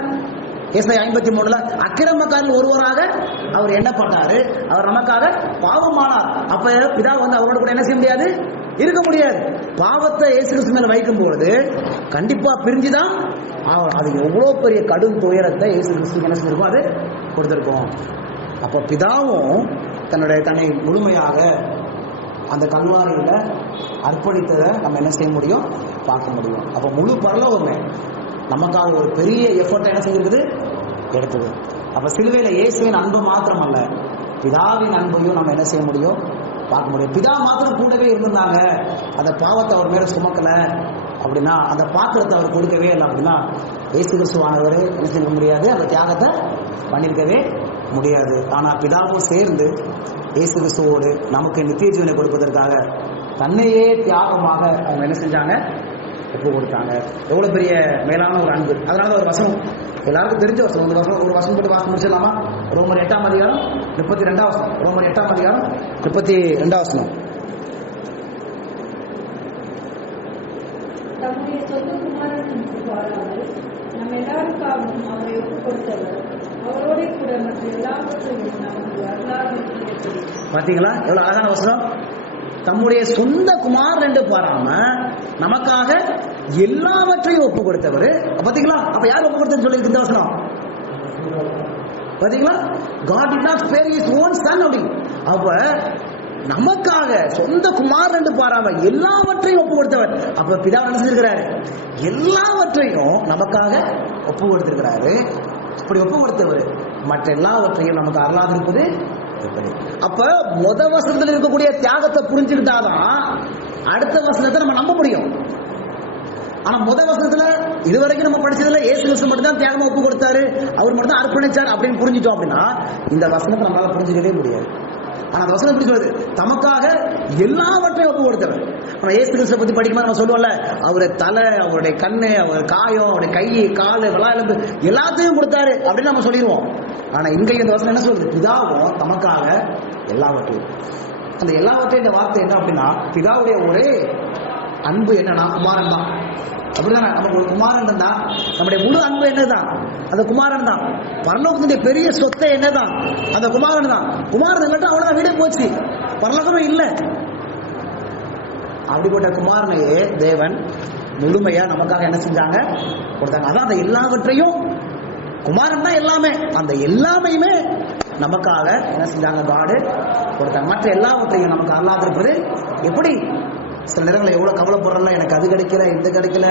ஏசாயா 53 அக்கிரமக்காரில் ஒருவராக அவர் எண்ணப்பட்டாரு, அவர் நமக்காக பாவமானார். அப்ப பிதா அவரோட கூட என்ன செய்ய முடியாது, இருக்க முடியாது. பாவத்தை இயேசு கிறிஸ்து மேல வைக்கும் பொழுது கண்டிப்பா பிரிஞ்சுதான். அது எவ்வளவு பெரிய கடும் துயரத்தை இயேசு கிறிஸ்து என்ன செஞ்சிருக்கோம், அது கொடுத்திருக்கோம். அப்ப பிதாவும் தன்னை முழுமையாக அந்த கல்வாரியில அர்ப்பணித்ததை நம்ம என்ன செய்ய முடியும், பார்க்க முடியும். அப்ப முழு பரலோகமே நமக்காக ஒரு பெரிய எஃபர்ட் என்ன செஞ்சிருக்குது, எடுத்தது. அப்ப சிலுவையில இயேசுவின் அன்பு மாத்திரம் அல்ல, பிதாவின் அன்பையும் நம்ம என்ன செய்ய முடியும், பார்க்க முடியும். பிதா மாத்திரம் கூடவே இருந்தாங்க, அந்த பாவத்தை அவர் மேல சுமக்கல அப்படின்னா, அந்த பாத்திரத்தை அவர் கொடுக்கவே இல்லை அப்படின்னா, இயேசு கிறிஸ்துவானவரை என்ன செய்ய முடியாது, அந்த தியாகத்தை பண்ணிருக்கவே முடியாது. ஆனா பிதாவும் சேர்ந்து இயேசு கிறிஸ்துவோடு நமக்கு நித்திய ஜீவனை கொடுப்பதற்காக தன்னையே தியாகமாக அவங்க என்ன செஞ்சாங்க, ஒப்பு கொடுத்தாங்க. எவ்வளவு பெரிய மேலான ஒரு அன்பு. அதனால ஒரு வசனம் எல்லாருக்கும் தெரிஞ்ச வசனம், ஒரு வசனம் போட்டு வாசம் முடிச்சிடலாமா? ரோமர் 8ஆம் அதிகாரம் 32ஆம் வசனம். ரோமர் 8ஆம் அதிகாரம் 32ஆம் வசனம். தம்முடைய சொந்த குமாரன் பாராமல் நம் எல்லாருக்காகவும் அவரை ஒப்புக் கொடுத்தவர், அவரோட கூட மற்ற எல்லாவற்றையும் நமக்கு வரலாறு. பாத்தீங்களா எவ்வளவு அழகான வசனம். தம்முடைய சொந்த குமாரன் என்று பாராம நமக்காக எல்லாவற்றையும் ஒப்பு கொடுத்தவர். பாத்தீங்களா? அப்ப யார் ஒப்பு கொடுத்தன்னு சொல்லி இந்த வசனம் பாத்தீங்களா? God did not spare his own son. அப்ப நமக்காக சொந்த குமாரன் என்று பாராம எல்லாவற்றையும் ஒப்பு கொடுத்தவர். அப்ப பிதா என்ன செஞ்சிருக்கிறாரு, எல்லாவற்றையும் நமக்காக ஒப்பு கொடுத்திருக்கிறாரு. இப்படி ஒப்பு கொடுத்தவர் மற்ற எல்லாவற்றையும் நமக்கு அருளாதிருப்பது. அப்ப வசனத்தில் இருக்கக்கூடிய தியாகத்தை புரிஞ்சுக்கிட்டாதான் அடுத்த வசனத்தை நம்ம நம்ப முடியும். ஆனா வசனத்துல இதுவரைக்கும் நம்ம படிச்சதுல இயேசு கிறிஸ்து மட்டும் தான் தியாகமா ஒப்பு கொடுத்தாரு, அவர் மட்டும் தான் அர்ப்பணிச்சார் அப்படின்னு புரிஞ்சுட்டோம் அப்படின்னா இந்த வசனத்தை நம்மளால புரிஞ்சுக்கவே முடியாது. ஆனா அந்த வசனம் எப்படி சொல்லுது, தமக்காக எல்லாவற்றையும் ஒப்பு கொடுத்தவர். நம்ம இயேசு கிறிஸ்துவை பத்தி படிக்கும்போது நம்ம சொல்லுவோம்ல, அவருடைய தலை, அவருடைய கண்ணு, அவர் காயம், அவருடைய கை, காலு, விளாயெலும்பு எல்லாத்தையும் கொடுத்தாரு அப்படின்னு நம்ம சொல்லிடுவோம். ஆனா இங்க இந்த வசனம் என்ன சொல்லுது, பிதாவும் தமக்காக எல்லாவற்றையும். அந்த எல்லாவற்றையும் இந்த வார்த்தை என்ன அப்படின்னா, பிதாவுடைய ஒரே அன்பு என்னன்னா குமாரன் தான். அப்படிதானே? நமக்கு ஒரு குமாரன் இருந்தா நம்முடைய முழு அன்பு என்னதான், அந்த குமாரன் தான். பரலோகத்துடைய பெரிய சொத்தை என்னதான், அந்த குமாரன் தான். குமாரன் மட்டும் அவ்வளவுதான், வீடே போச்சு, பரலோகமே இல்லை. அப்படிப்பட்ட குமாரனையே தேவன் முழுமையா நமக்காக என்ன செஞ்சாங்க, கொடுத்தாங்க. அதான் அந்த எல்லாவற்றையும், குமாரன் தான் எல்லாமே, அந்த எல்லாமையுமே நமக்காக என்ன செஞ்சாங்க, காடு கொடுத்தாங்க. மற்ற எல்லாவற்றையும் நமக்கு அல்லாதிருப்பது எப்படி? சில நேரங்களில் எவ்வளவு கவலைப்படுறல, எனக்கு அது கிடைக்கல, இந்த கிடைக்கல,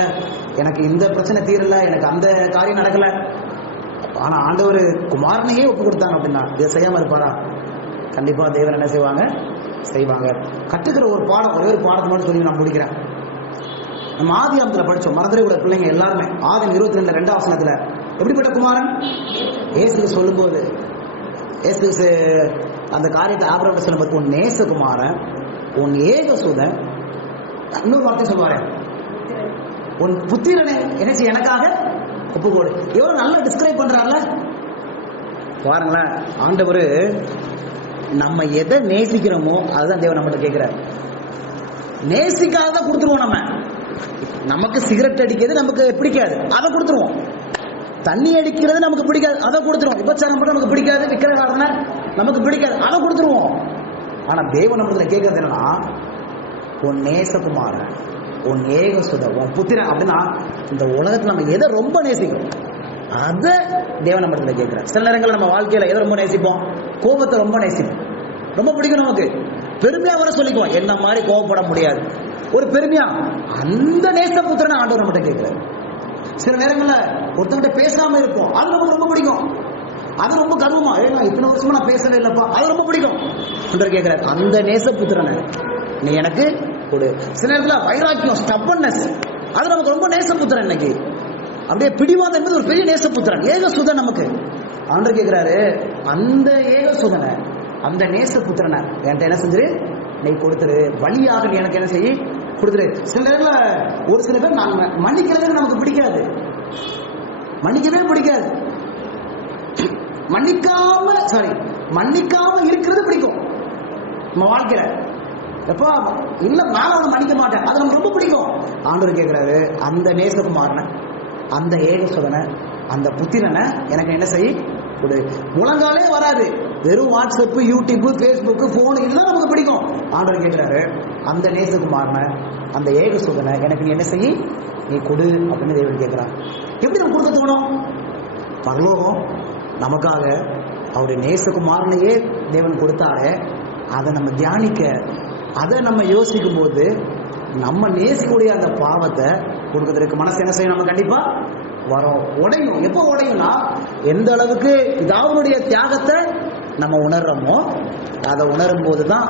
எனக்கு இந்த பிரச்சனை தீரல, எனக்கு அந்த காரியம் நடக்கல. ஆனா ஆண்டவர் குமாரனையே ஒப்பு கொடுத்தாங்க அப்படின்னா இதை செய்யாம இருப்பாரா? கண்டிப்பா தேவன் என்ன செய்வாங்க, செய்வாங்க. கற்றுக்கிற ஒரு பாடம், ஒரே ஒரு பாடத்தை மட்டும் சொல்லி நான் முடிக்கிறேன். நம்ம ஆதியாகமத்துல படிச்சோம், மறந்துடவே கூட பிள்ளைங்க எல்லாருமே. ஆதியாகமம் 22 2ஆம் வசனத்துல எப்படிப்பட்ட குமாரன் இயேசு சொல்லும்போது, இயேசு அந்த காரியத்தை ஆபிரகாம் சொல்லும்போது, உன் நேசகுமாரன், உன் ஏகசுதன், இன்னொரு வார்த்தை சொல்லுவாரு, உன் புத்திரனை என்ன செய்ய எனக்காக ஒப்புக்கோடு. எவ்வளவு நல்லா டிஸ்கிரைப் பண்றாங்கல்ல பாருங்களேன். ஆண்டவர் நம்ம எதை நேசிக்கிறோமோ அதுதான் தேவன் நம்மகிட்ட கேட்கிறார். நேசிக்காத கொடுத்துருவோம் நம்ம. நமக்கு சிகரெட் அடிக்கிறது நமக்கு பிடிக்காது, அதை கொடுத்துருவோம். தண்ணி அடிக்கிறது நமக்கு பிடிக்காது, அதை கொடுத்துருவோம். விபச்சாரம் மட்டும் நமக்கு பிடிக்காது, விக்கிரகாரன நமக்கு பிடிக்காது, அதை கொடுத்துருவோம். ஆனா தேவன் நம்மள கேட்கறது என்னன்னா, உன் நேசகுமாரன், உன் ஏகசுதன், உன் புத்திரன் அப்படின்னா இந்த உலகத்துல நம்ம எதை ரொம்ப நேசிக்கிறோம் அதை தேவன் நம்மள கேட்கிறார். சில நேரங்களில் நம்ம வாழ்க்கையில எதை ரொம்ப நேசிப்போம்? கோபத்தை ரொம்ப நேசிப்போம், ரொம்ப பிடிக்கும் நமக்கு. பெருமையா வர சொல்லிக்குவோம், என்ன மாதிரி கோபப்பட முடியாது, ஒரு பெருமையா. அந்த நேசபுத்திரனை ஆண்டவர் நம்மகிட்ட கேட்கிறார். சில நேரங்கள்ல ஒருத்தங்கிட்ட பேசாம இருப்போம், அது நமக்கு ரொம்ப பிடிக்கும். அது ரொம்ப கர்வமா, இத்தனை வருஷமா நான் பேசவே இல்லப்பா, அது ரொம்ப பிடிக்கும். ஆண்டவர் கேட்கிறார், அந்த நேசபுத்திரனை நீ எனக்கு கொடு. சில நேரத்துல வைராக்கியம், ஸ்டப்பன்னஸ், அது நமக்கு ரொம்ப நேசபுத்திரன். இன்னைக்கு அப்படியே பிடிவாதம் என்பது ஒரு பெரிய நேசபுத்திரன், ஏகசுதன். நமக்கு ஆண்டவர் கேட்கிறாரு, அந்த ஏகசுதனை, அந்த நேசபுத்திரனை என்கிட்ட என்ன செஞ்சிரு, நீ கொடுத்துரு, பலியாக நீ எனக்கு என்ன செய்ய கொடுத்துரு. சில நேரத்துல ஒரு சில பேர் நாங்க மன்னிக்கிறது நமக்கு பிடிக்காது, மன்னிக்கவே பிடிக்காது. மன்னிக்காம இருக்கிறது பிடிக்கும் நம்ம வாழ்க்கையில. எப்போ இல்ல நான் அவனை மன்னிக்க மாட்டேன், அது நமக்கு ரொம்ப பிடிக்கும். ஆண்டவர் கேட்கிறாரு, அந்த நேசகுமாரனை, அந்த ஏகசுதனை, அந்த புத்திரனை எனக்கு என்ன செய்ய கொடு. முழங்காலே வராது, வெறும் வாட்ஸ்அப், யூடியூப், பேஸ்புக், போன், இதுதான் நமக்கு பிடிக்கும். ஆண்டவர் கேட்கிறாரு, அந்த நேசகுமாரனை, அந்த ஏகசுதனை எனக்கு நீ என்ன செய்ய, நீ கொடு அப்படின்னு தேவன் கேட்கிறான். எப்படி நம்ம கொடுக்க தோணும்? பரலோகம் நமக்காக அவருடைய நேசகுமாரனையே தேவன் கொடுத்தாரு. அதை நம்ம தியானிக்க, அதை நம்ம யோசிக்கும் போது நம்ம நேசிக்கூடிய அந்த பாவத்தை கொடுக்கறதுக்கு மனசு என்ன செய்யும்? நம்ம கண்டிப்பா வரும், உடையும். எப்போ உடையும்னா, எந்த அளவுக்கு பிதாவுடைய தியாகத்தை நம்ம உணர்றோமோ, அதை உணரும் போதுதான்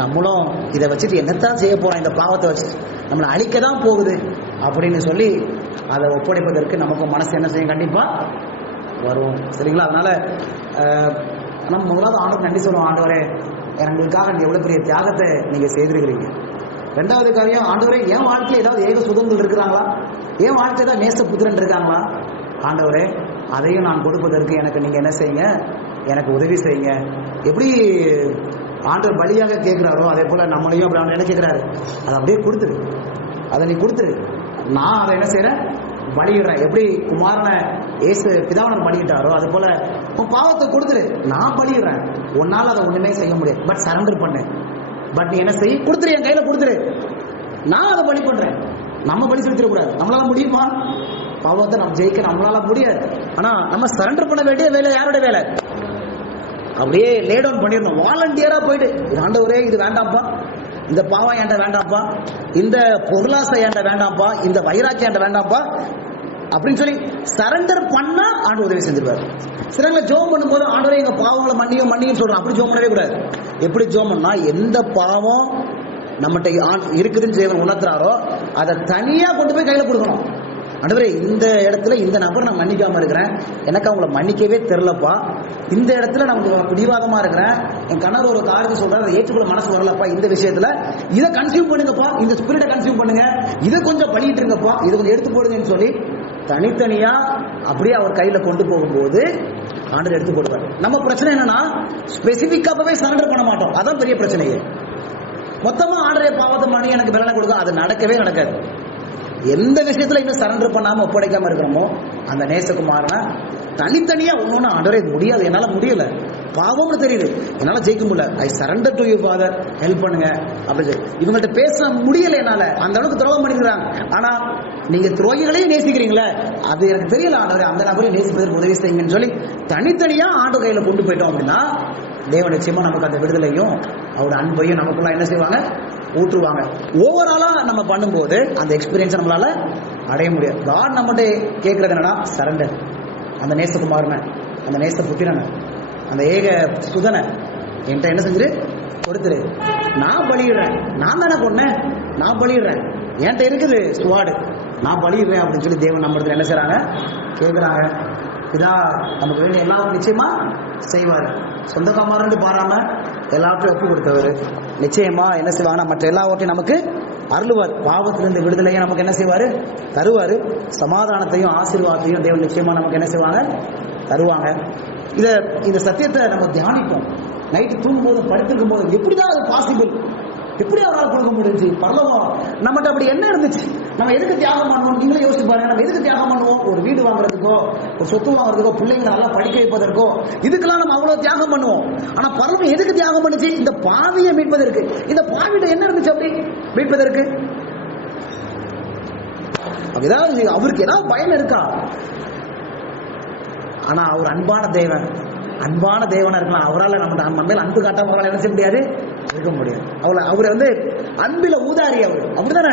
நம்மளும் இதை வச்சுட்டு என்னத்தான் செய்ய போறோம், இந்த பாவத்தை வச்சு நம்மளை அழிக்க தான் போகுது அப்படின்னு சொல்லி அதை ஒப்படைப்பதற்கு நமக்கு மனசு என்ன செய்யும்? கண்டிப்பா வரும். சரிங்களா? அதனால நம்ம முதலாவது ஆண்டவர் நன்றி சொல்லுவோம். ஆண்டவரே, எங்களுக்காக எவ்வளவு பெரிய தியாகத்தை நீங்க செய்திருக்கிறீங்க. ரெண்டாவது காரியம், ஆண்டவரே, என் வாழ்க்கையில் ஏதாவது ஏக சுதந்திரம் இருக்கிறாங்களா, என் வாழ்க்கை தான் நேச புத்திரன் இருக்காங்களா, ஆண்டவரே அதையும் நான் கொடுப்பதற்கு எனக்கு நீங்க என்ன செய்யுங்க, எனக்கு உதவி செய்யுங்க. எப்படி ஆண்டவர் பலியாக கேட்கிறாரோ அதே போல நம்மளையும் அப்படி என்ன கேட்கிறாரு, அதை அப்படியே கொடுத்துரு, அதை நீ கொடுத்துரு. நான் அதை என்ன செய்யறேன், பலியிடுறேன். எப்படி குமாரனை ஏசு பிதாவனை பலியிட்டாரோ அது போல உன் பாவத்தை கொடுத்துரு, நான் பலியிடுறேன். உன்னால அதை ஒண்ணுமே செய்ய முடியாது, பட் சரண்டர் பண்ணு. பட் நீ என்ன செய்ய, கொடுத்துரு, என் கையில கொடுத்துரு, நான் அதை பலி பண்றேன். நம்ம பலி செலுத்திடக்கூடாது. நம்மளால முடியுமா? பாவத்தை நம்ம ஜெயிக்க நம்மளால முடியாது. ஆனா நம்ம சரண்டர் பண்ண வேண்டிய வேலை யாரோட வேலை? அப்படியே லே டவுன் பண்ணிடணும், வாலண்டியரா போயிட்டு, ஆண்டவரே இது வேண்டாம்ப்பா, இந்த பாவம் என்கிட்ட வேண்டாம்ப்பா, இந்த பொருளாசை என்கிட்ட வேண்டாம்ப்பா, இந்த வைராக்கியம் என்கிட்ட வேண்டாம்ப்பா அப்படின்னு சொல்லி சரண்டர் பண்ணா ஆண்டு உதவி செஞ்சிருவாரு. சிலங்களை ஜோம் பண்ணும்போது ஆண்டவரே எங்க பாவங்களை மன்னியும் சொல்றோம். அப்படி ஜோம் பண்ணவே கூடாது. எப்படி ஜோம் பண்ணா, எந்த பாவம் நம்மகிட்ட இருக்குதுன்னு தேவன் உணர்த்துறாரோ அதை தனியா கொண்டு போய் கையில கொடுக்கணும். ஆண்டவரே, இந்த இடத்துல இந்த நபர் நான் மன்னிக்காம இருக்கிறேன், எனக்கு அவங்கள மன்னிக்கவே தெரியலப்பா, இந்த இடத்துல நமக்கு பிடிவாதமா இருக்கிறேன், என் கணவர் ஒரு காரியத்தை சொல்றாரு, அதை ஏற்றுக்கொள்ள மனசு வரலப்பா, இந்த விஷயத்துல இதை கன்சியூம் பண்ணுங்கப்பா, இந்த ஸ்பிரிட்டை கன்சியூம் பண்ணுங்க, இதை கொஞ்சம் பண்ணிட்டு இருங்கப்பா, இதை கொஞ்சம் எடுத்து போடுங்கன்னு சொல்லி தனித்தனியா அப்படியே அவர் கையில கொண்டு போகும்போது ஆண்டவர் எடுத்து போடுவார். நம்ம பிரச்சனை என்னன்னா, ஸ்பெசிபிக்கா போய் சரண்டர் பண்ண மாட்டோம், அதான் பெரிய பிரச்சனையே. மொத்தமா ஆண்டவரே பாவத்தை பண்ணி எனக்கு பலனை கொடுக்க, அது நடக்கவே நடக்காது. எந்த விஷயத்துல இன்னும் சரண்டர் பண்ணாம ஒப்படைக்காம இருக்கிறோமோ அந்த நேசகுமாரனை தனித்தனியா ஒன்னொன்னு, ஆண்டவரே இது முடியாது, என்னால முடியல, பாவம்னு தெரியுது, என்னால ஜெயிக்க முடியல, ஐ surrender to you father, help பண்ணுங்க அப்படி சொல்லி இவங்கள்ட்ட பேச முடியல, என்னால அந்த அளவுக்கு துரோகம் பண்ணிக்கிறாங்க. ஆனா நீங்க துரோகிகளையும் நேசிக்கிறீங்களே, அது எனக்கு தெரியல ஆண்டவரே, அந்த நபரையும் நேசிப்பதற்கு உதவி செய்யுங்கன்னு சொல்லி தனித்தனியா ஆண்டு கையில கொண்டு போயிட்டோம் அப்படின்னா தேவன் நிச்சயமா நமக்கு அந்த விடுதலையும் அவரோட அன்பையும் நமக்குள்ள என்ன செய்வாங்க, ஊற்றுவாங்க. ஓவராலா நம்ம பண்ணும்போது அந்த எக்ஸ்பீரியன்ஸ் நம்மளால அடைய முடியாது. காட் நம்மகிட்ட கேட்கறது என்னன்னா, சரண்டர். அந்த நேசகுமாரனை, அந்த நேச புத்திரனை, அந்த ஏக சுதனை என்கிட்ட என்ன செஞ்சிரு, கொடுத்துரு, நான் பலியிடுறேன், நான் தானே கொன்னேன், நான் பலியிடுறேன், என்கிட்ட இருக்குது சுவாடு, நான் பலியிடுறேன் அப்படின்னு சொல்லி தேவன் நம்ம இடத்துல என்ன செய்றாங்க, கேட்குறாங்க. இதான் நமக்கு வேண்டிய எல்லாரும் நிச்சயமா செய்வார். சொந்தக்காரன்னு பாராம எல்லாவற்றையும் ஒப்பு கொடுத்தவர் நிச்சயமா என்ன செய்வாங்கன்னா மற்ற எல்லாவற்றையும் நமக்கு அருளுவார். பாவத்திலிருந்து விடுதலையை நமக்கு என்ன செய்வாரு, தருவாரு. சமாதானத்தையும் ஆசீர்வாதத்தையும் தேவன் நிச்சயமா நமக்கு என்ன செய்வாங்க, தருவாங்க. இந்த சத்தியத்தை நம்ம தியானிப்போம். நைட்டு தூங்கும் போது, படுத்திருக்கும் போது, எப்படிதான் அது பாசிபிள், எப்படி அவரால் கொடுக்க முடிஞ்சு? பரலோகம் நம்மகிட்ட அப்படி என்ன இருந்துச்சு? நம்ம எதுக்கு தியாகம் பண்ணுவோம்? நீங்களே யோசிச்சு பாருங்க. நம்ம எதுக்கு தியாகம் பண்ணுவோம்? ஒரு வீடு வாங்குறதுக்கோ, ஒரு சொத்து வாங்குறதுக்கோ, பிள்ளைங்களை நல்லா படிக்க வைப்பதற்கோ, இதுக்கெல்லாம் நம்ம அவ்வளவு தியாகம் பண்ணுவோம். ஆனா பரலோகம் எதுக்கு தியாகம் பண்ணுச்சு? இந்த பாவியை மீட்பதற்கு. இந்த பாவியில என்ன இருந்துச்சு அப்படி மீட்பதற்கு? ஏதாவது அவருக்கு ஏதாவது பயன் இருக்கா? ஆனா அவர் அன்பான தேவன், அன்பான தேவனா இருக்கலாம். அவரால் நம்ம மேல அன்பு காட்டாம அவரால் என்ன செய்ய முடியாது? இருக்க முடியாது. அவர் அன்புல ஊதாரி. அவர் அப்படிதானே?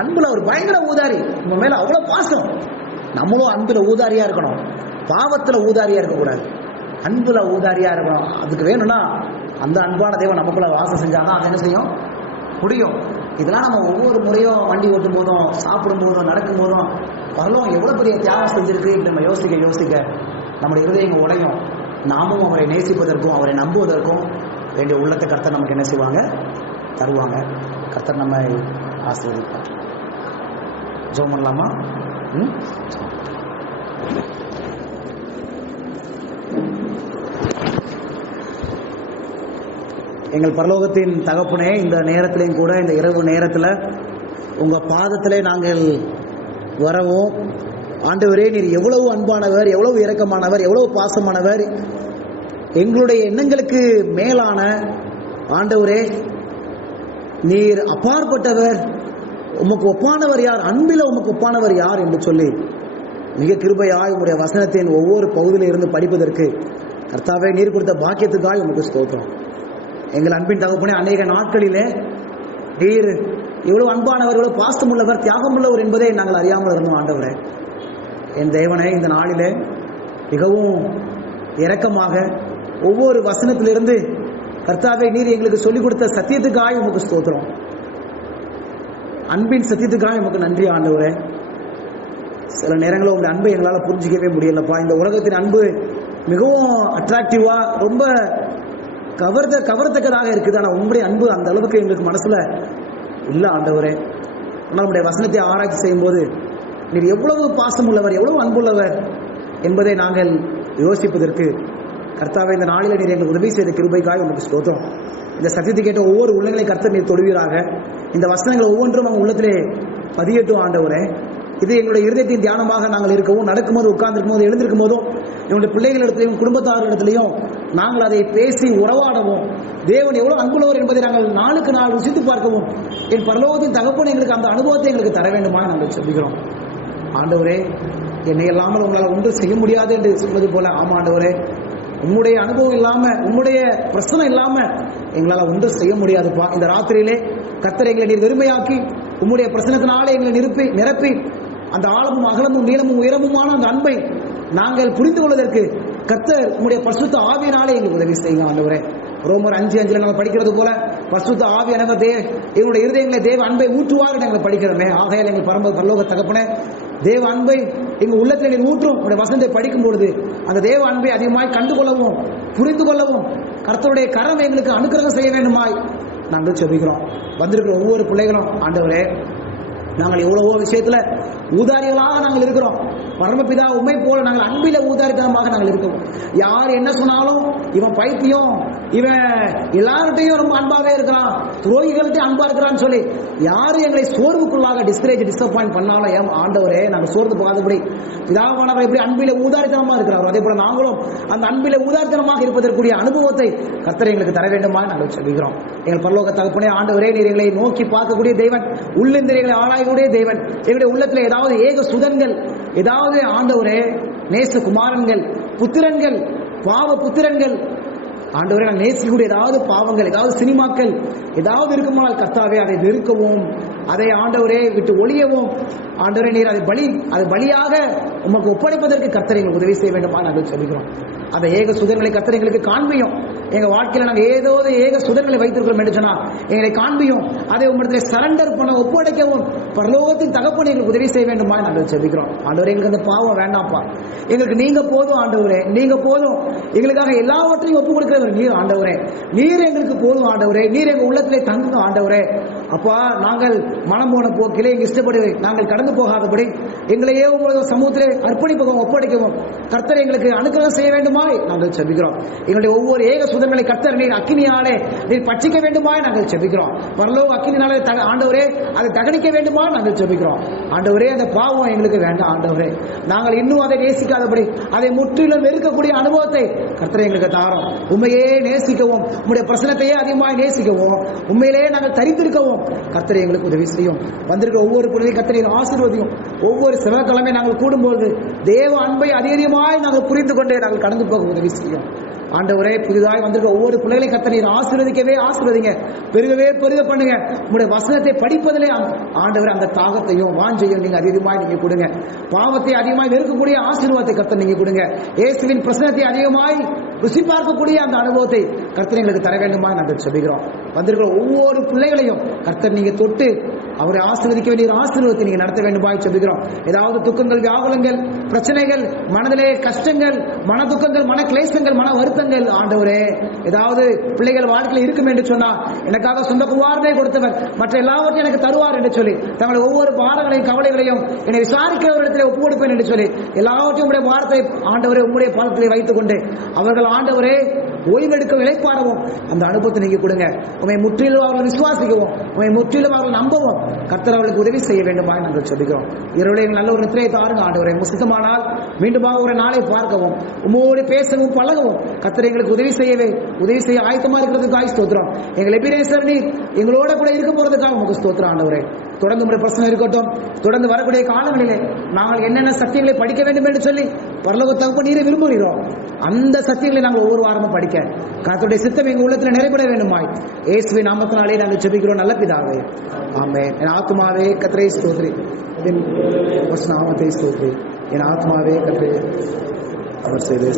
அன்புல அவர் பயங்கர ஊதாரி. நம்ம மேல அவ்வளவு பாசம். நம்மளும் அன்புல ஊதாரியா இருக்கணும், பாவத்துல ஊதாரியா இருக்கக்கூடாது. அன்புல ஊதாரியா இருக்கணும். அதுக்கு வேணும்னா அந்த அன்பான தேவன் நமக்குள்ள வாசம் செஞ்சாங்கன்னா அது என்ன செய்யும்? முடியும். இதெல்லாம் நம்ம ஒவ்வொரு முறையும் வண்டி ஓட்டும் போதும், சாப்பிடும் போதும், நடக்கும் போதும் பரலோகம் எவ்வளவு பெரிய தியாகம் செஞ்சிருக்கு நம்ம யோசிக்க நம்முடைய இருதயங்கள் உடையும். நாமும் அவரை நேசிப்பதற்கும் அவரை நம்புவதற்கும் வேண்டிய உள்ளத்தை கர்த்தர் நமக்கு என்ன செய்வாங்க? தருவாங்க. கர்த்தர் நம்ம ஆசீர்வதிப்பார். ஜெபம் பண்ணலாமா? எங்கள் பரலோகத்தின் தகப்பனே, இந்த நேரத்திலையும் கூட, இந்த இரவு நேரத்தில் உங்க பாதத்திலே நாங்கள் வரவும், ஆண்டவரே நீர் எவ்வளவு அன்பானவர், எவ்வளவு இரக்கமானவர், எவ்வளவு பாசமானவர், எங்களுடைய எண்ணங்களுக்கு மேலான ஆண்டவரே, நீர் அப்பாற்பட்டவர், உமக்கு ஒப்பானவர் யார், அன்பில் உமக்கு ஒப்பானவர் யார் என்று சொல்லி மிக கிருபையாய் உங்களுடைய வசனத்தின் ஒவ்வொரு பகுதியில இருந்து படிப்பதற்கு கர்த்தாவே நீர் கொடுத்த பாக்கியத்துக்காய் உமக்கு ஸ்தோத்திரம். எங்கள் அன்பின் தகப்பனே, அநேக நாட்களிலே நீர் எவ்வளவு அன்பானவர், எவ்வளவு பாசம் உள்ளவர், தியாகம் உள்ளவர் என்பதை நாங்கள் அறியாமல் இருந்தோம். ஆண்டவரே, என் தேவனே, இந்த நாளிலே மிகவும் இரக்கமாக ஒவ்வொரு வசனத்திலிருந்து கர்த்தாவே நீர் எங்களுக்கு சொல்லிக் கொடுத்த சத்தியத்துக்காய் உமக்கு ஸ்தோத்திரம். அன்பின் சத்தியத்துக்காக உமக்கு நன்றி ஆண்டவரே. சில நேரங்களில் உங்களுடைய அன்பை எங்களால் புரிஞ்சிக்கவே முடியலப்பா. இந்த உலகத்தின் அன்பு மிகவும் அட்ராக்டிவா, ரொம்ப கவரத்தக்கதாக இருக்குது. ஆனால் உங்களுடைய அன்பு அந்த அளவுக்கு எங்களுக்கு மனசுல இல்லை ஆண்டவரே. ஆனால் நம்முடைய வசனத்தை ஆராய்ச்சி செய்யும் போது நீர் எவ்வளவு பாசம் உள்ளவர், எவ்வளவு அன்புள்ளவர் என்பதை நாங்கள் யோசிப்பதற்கு கர்த்தாவே இந்த நாளில் நீர் எங்களுக்கு உதவி செய்த கிருபைக்காக உங்களுக்கு ஸ்தோத்திரம். இந்த சத்தியத்தை கேட்ட ஒவ்வொரு உள்ளங்களை கர்த்தர் நீர் தொடுவீராக. இந்த வசனங்கள் ஒவ்வொன்றும் அவங்க உள்ளத்திலே பதியட்டும் ஆண்டவரே. இது எங்களுடைய இருதயத்தின் தியானமாக நாங்கள் இருக்கவும், நடக்கும்போது, உட்கார்ந்துருக்கும் போது, எழுந்திருக்கும் போதும், எங்களுடைய பிள்ளைகளிடத்திலையும் குடும்பத்தாரிடத்திலையும் நாங்கள் அதை பேசி உறவாடவும், தேவன் எவ்வளவு அன்புள்ளவர் என்பதை நாங்கள் நாளுக்கு நாள் ருசித்து பார்க்கவும் என் பரலோகத்தின் தகப்பன் எங்களுக்கு அந்த அனுபவத்தை எங்களுக்கு தர வேண்டுமா நாங்கள் சொல்லுகிறோம். ஆண்டவரே, என்னை இல்லாமல் உங்களால் ஒன்றும் செய்ய முடியாது என்று சொன்னது போல, ஆமா ஆண்டவரே, உம்முடைய அனுபவம் இல்லாம, உம்முடைய பிரச்சனை இல்லாம எங்களால் ஒன்றும் செய்ய முடியாதுப்பா. இந்த ராத்திரியிலே கர்த்தர் எங்களை நீர் வெறுமையாக்கி உம்முடைய பிரச்சனத்தினாலே எங்களை நிரப்பி அந்த ஆழமும் அகலமும் நீளமும் உயரமுமான அந்த அன்பை நாங்கள் புரிந்து கொள்வதற்கு கர்த்தர் உம்முடைய பரிசுத்த ஆவியினாலே எங்களுக்கு உதவி செய்யுங்க ஆண்டவரே. ரோமர் 5:5 நம்ம படிக்கிறது போல பரிசுத்த ஆவியானவர் எங்களுடைய இருதயங்களை தேவ அன்பை ஊற்றுவார் நாங்கள் படிக்கிறோமே. ஆகையால் எங்கள் பரலோக தகப்பனே, தேவ அன்பை எங்க உள்ளத்தில் நீர் ஊற்றும் உடைய வசனத்தை படிக்கும் பொழுது அந்த தேவ அன்பை அதிகமாய் கண்டுகொள்ளவும் புரிந்து கொள்ளவும் கர்த்தருடைய கரம் எங்களுக்கு அனுக்கிரகம் செய்ய வேண்டுமாய் நாங்கள் செபிக்கிறோம். வந்திருக்கிற ஒவ்வொரு பிள்ளைகளும் ஆண்டவரே, நாங்கள் எவ்வளவோ விஷயத்துல ஊதாரிகளாக நாங்கள் இருக்கிறோம். பரமபிதா உண்மை போல நாங்கள் அன்பில ஊதாரித்தனமாக நாங்கள் இருக்கோம். யார் என்ன சொன்னாலும் இவன் பைத்தியம், இவன் எல்லார்ட்டையும் ரொம்ப அன்பாவே இருக்கிறான், துரோகிகள்கிட்டையும் அன்பா இருக்கிறான்னு சொல்லி யாரும் எங்களை சோர்வுக்குள்ளாக டிஸ்அப்பாயிண்ட் பண்ணாலும் ஏன் ஆண்டவரே நாங்கள் சோர்ந்து போகாதபடி பிதாவானவர் எப்படி அன்பில ஊதாரித்தனமா இருக்கிறாரோ அதே போல நாங்களும் அந்த அன்பில ஊதாரித்தனமாக இருப்பதற்குரிய அனுபவத்தை கர்த்தர் எங்களுக்கு தர வேண்டுமா நாங்கள் சொல்லுகிறோம். எங்கள் பரலோக தகப்பனே, ஆண்டவரே, நீர் எங்களை நோக்கி பார்க்கக்கூடிய தேவன், உள்ளிந்திரியங்களை ஆராயக்கூடிய தேவன், எங்களுடைய உள்ளத்தில் ஏதாவது ஏக சுதன்கள், ஏதாவது ஆண்டவரே நேச குமாரன்கள், புத்திரன்கள், பாவ புத்திரன்கள், ஆண்டவரே நாங்கள் நேசிக்கக்கூடிய ஏதாவது பாவங்கள், ஏதாவது சினிமாக்கள் ஏதாவது இருக்குமானால் கர்த்தாவே அதை வெறுக்கவும், அதை ஆண்டவரே விட்டு ஒழியவும், ஆண்டவரே நீர் அதை பலியாக உமக்கு ஒப்படைப்பதற்கு கர்த்தர் எங்களுக்கு உதவி செய்ய வேண்டுமா நாங்கள் சொல்லுகிறோம். அந்த ஏக சுதன்களை கர்த்தர் எங்களுக்கு காண்பியும். எங்க வாழ்க்கையில நாங்கள் ஏதோ ஏக சுதன்களை வைத்திருக்கிறோம் என்று சொன்னால் எங்களை காண்பியும். அதை உங்களிடத்துல சரண்டர் பண்ண ஒப்படைக்கவும் பரலோகத்தின் தகப்பனை எங்களுக்கு உதவி செய்ய வேண்டுமா நாங்கள் சொல்லிக்கிறோம். ஆண்டவரே, எங்களுக்கு அந்த பாவம் வேண்டாம்ப்பா, எங்களுக்கு நீங்க போதும் ஆண்டவரே, நீங்க போதும். எங்களுக்காக எல்லாவற்றையும் ஒப்புக் கொடுக்கிறவர் நீர் ஆண்டவரே, நீர் எங்களுக்கு போதும் ஆண்டவரே, நீர் எங்க உள்ளத்திலே தங்குங்க ஆண்டவரே. அப்பா நாங்கள் மனம் போன போக்கிலே எங்கள் இஷ்டப்படுவே நாங்கள் கடந்து போகாதபடி எங்களையே உங்களது சமூகத்திலே அர்ப்பணிப்பவும் ஒப்படைக்கவும் கர்த்தர் எங்களுக்கு அனுகிரகம் செய்ய வேண்டுமாய் நாங்கள் செபிக்கிறோம். எங்களுடைய ஒவ்வொரு ஏக சுதங்களை கர்த்தர் நீர் அக்கினியாலே நீர் பட்சிக்க வேண்டுமாய் நாங்கள் செபிக்கிறோம். பரலோக அக்கினியாலே ஆண்டவரே அதை தகனிக்க வேண்டுமாய் நாங்கள் செபிக்கிறோம். ஆண்டவரே அந்த பாவம் எங்களுக்கு வேண்டாம். ஆண்டவரே நாங்கள் இன்னும் அதை நேசிக்காதபடி அதை முற்றிலும் வெறுக்கக்கூடிய அனுபவத்தை கர்த்தரை எங்களுக்கு தாரோம். உண்மையே நேசிக்கவும் உங்களுடைய பிரசனத்தையே அதிகமாக நேசிக்கவும் உண்மையிலேயே நாங்கள் தரித்திருக்கவும் கர்த்தரை எங்களுக்கு உதவி செய்யும். வந்திருக்கிற ஒவ்வொரு பிள்ளையும் கர்த்தரை ஆசீர்வதியும். ஒவ்வொரு செவ்வாய்க்கிழமை நாங்கள் கூடும்போது தேவ அன்பை அதிகமாய் நாங்கள் புரிந்து கொண்டே நாங்கள் கடந்து போக உதவி செய்யும். ஆண்டவரே புதிதாக வந்திருக்க ஒவ்வொரு பிள்ளைகளையும் கர்த்தரை ஆசீர்வதிக்கவே ஆசீர்வதிங்க, பெருகவே பெருக பண்ணுங்க. உங்களுடைய வசனத்தை படிப்பதிலே ஆண்டவரே அந்த தாகத்தையும் வாஞ்சையும் நீங்க அதிகமாய் நீங்க கொடுங்க. பாவத்தை அதிகமாய் வெறுக்கக்கூடிய ஆசீர்வாதத்தை கர்த்தர் நீங்க கொடுங்க. இயேசுவின் பிரசனத்தை அதிகமாய் ருசி பார்க்கக்கூடிய அந்த அனுபவத்தை கர்த்தர் எங்களுக்கு தர வேண்டுமா நாங்கள் செபிக்கிறோம். வந்திருக்கிற ஒவ்வொரு பிள்ளைகளையும் கர்த்தர் நீங்க தொட்டு அவரை ஆசீர்வதிக்க வேண்டிய ஆசீர்வாதத்தை நீங்க நடத்த வேண்டுமாய் செபிக்கிறோம். ஏதாவது துக்கங்கள், வியாகுலங்கள், பிரச்சனைகள், மனதிலே கஷ்டங்கள், மன துக்கங்கள், மன கிளேசங்கள், மன வருத்தங்கள் ஆண்டவரே ஏதாவது பிள்ளைகள் வாழ்க்கையில் இருக்கும் என்று சொன்னா எனக்காக சொந்த குமாரனை கொடுத்தவர் மற்ற எல்லாவற்றையும் எனக்கு தருவார் என்று சொல்லி தங்களுடைய ஒவ்வொரு பாரங்களையும் கவலைகளையும் என்னை விசாரிக்கிறவரிடத்தில் ஒப்பு கொடுப்பேன் என்று சொல்லி எல்லாவற்றையும் உங்களுடைய வார்த்தை ஆண்டவரே உங்களுடைய பாதத்திலே வைத்துக் கொண்டு அவர்கள் ஆண்டவரே ஓய்வெடுக்க இளைப்பாறவும் அந்த அனுபவத்தை நீங்க கொடுங்க. உண்மை முற்றிலும் அவர்கள் விசுவாசிக்கவும் உண்மை முற்றிலும் அவர்கள் நம்பவும் கர்த்தர் அவர்களுக்கு உதவி செய்ய வேண்டுமா நாங்கள் சொல்லிக்கிறோம். இரவுடைய நல்ல ஒரு நித்திரையை தாருங்க ஆண்டவரே. முசித்தமானால் மீண்டுமாக ஒரு நாளை பார்க்கவும் உம்மோடு பேசவும் பழகவும் கர்த்தர் எங்களுக்கு உதவி செய்ய ஆயத்தமா இருக்கிறதுக்காக ஸ்தோத்திரம். எங்கள் எபிரேசர் நீர் எங்களோட கூட இருக்க போறதுக்காக உங்களுக்கு ஸ்தோத்திரம் ஆண்டவரே. தொடர்ந்து உங்களுடைய பிரச்சனை இருக்கட்டும். தொடர்ந்து வரக்கூடிய காலங்களிலே நாங்கள் என்னென்ன சத்தியங்களை படிக்க வேண்டும் என்று சொல்லி பரலோக தகப்பன் நீரை விரும்புகிறோம். அந்த சத்தியங்களை நாங்கள் ஒவ்வொரு வாரமும் படிக்க கர்த்தருடைய சித்தம் எங்கள் உள்ளத்தில் நிறைவேற வேண்டுமாய் இயேசுவின் நாமத்தினாலே நாங்கள் ஜெபிக்கிறோம் நல்ல பிதாவே, ஆமென். என் ஆத்துமாவே கர்த்தரை ஸ்தோத்திரி, என் நாமத்தை ஸ்தோத்திரி. என் ஆத்துமாவே கர்த்தரை அவர் செய்த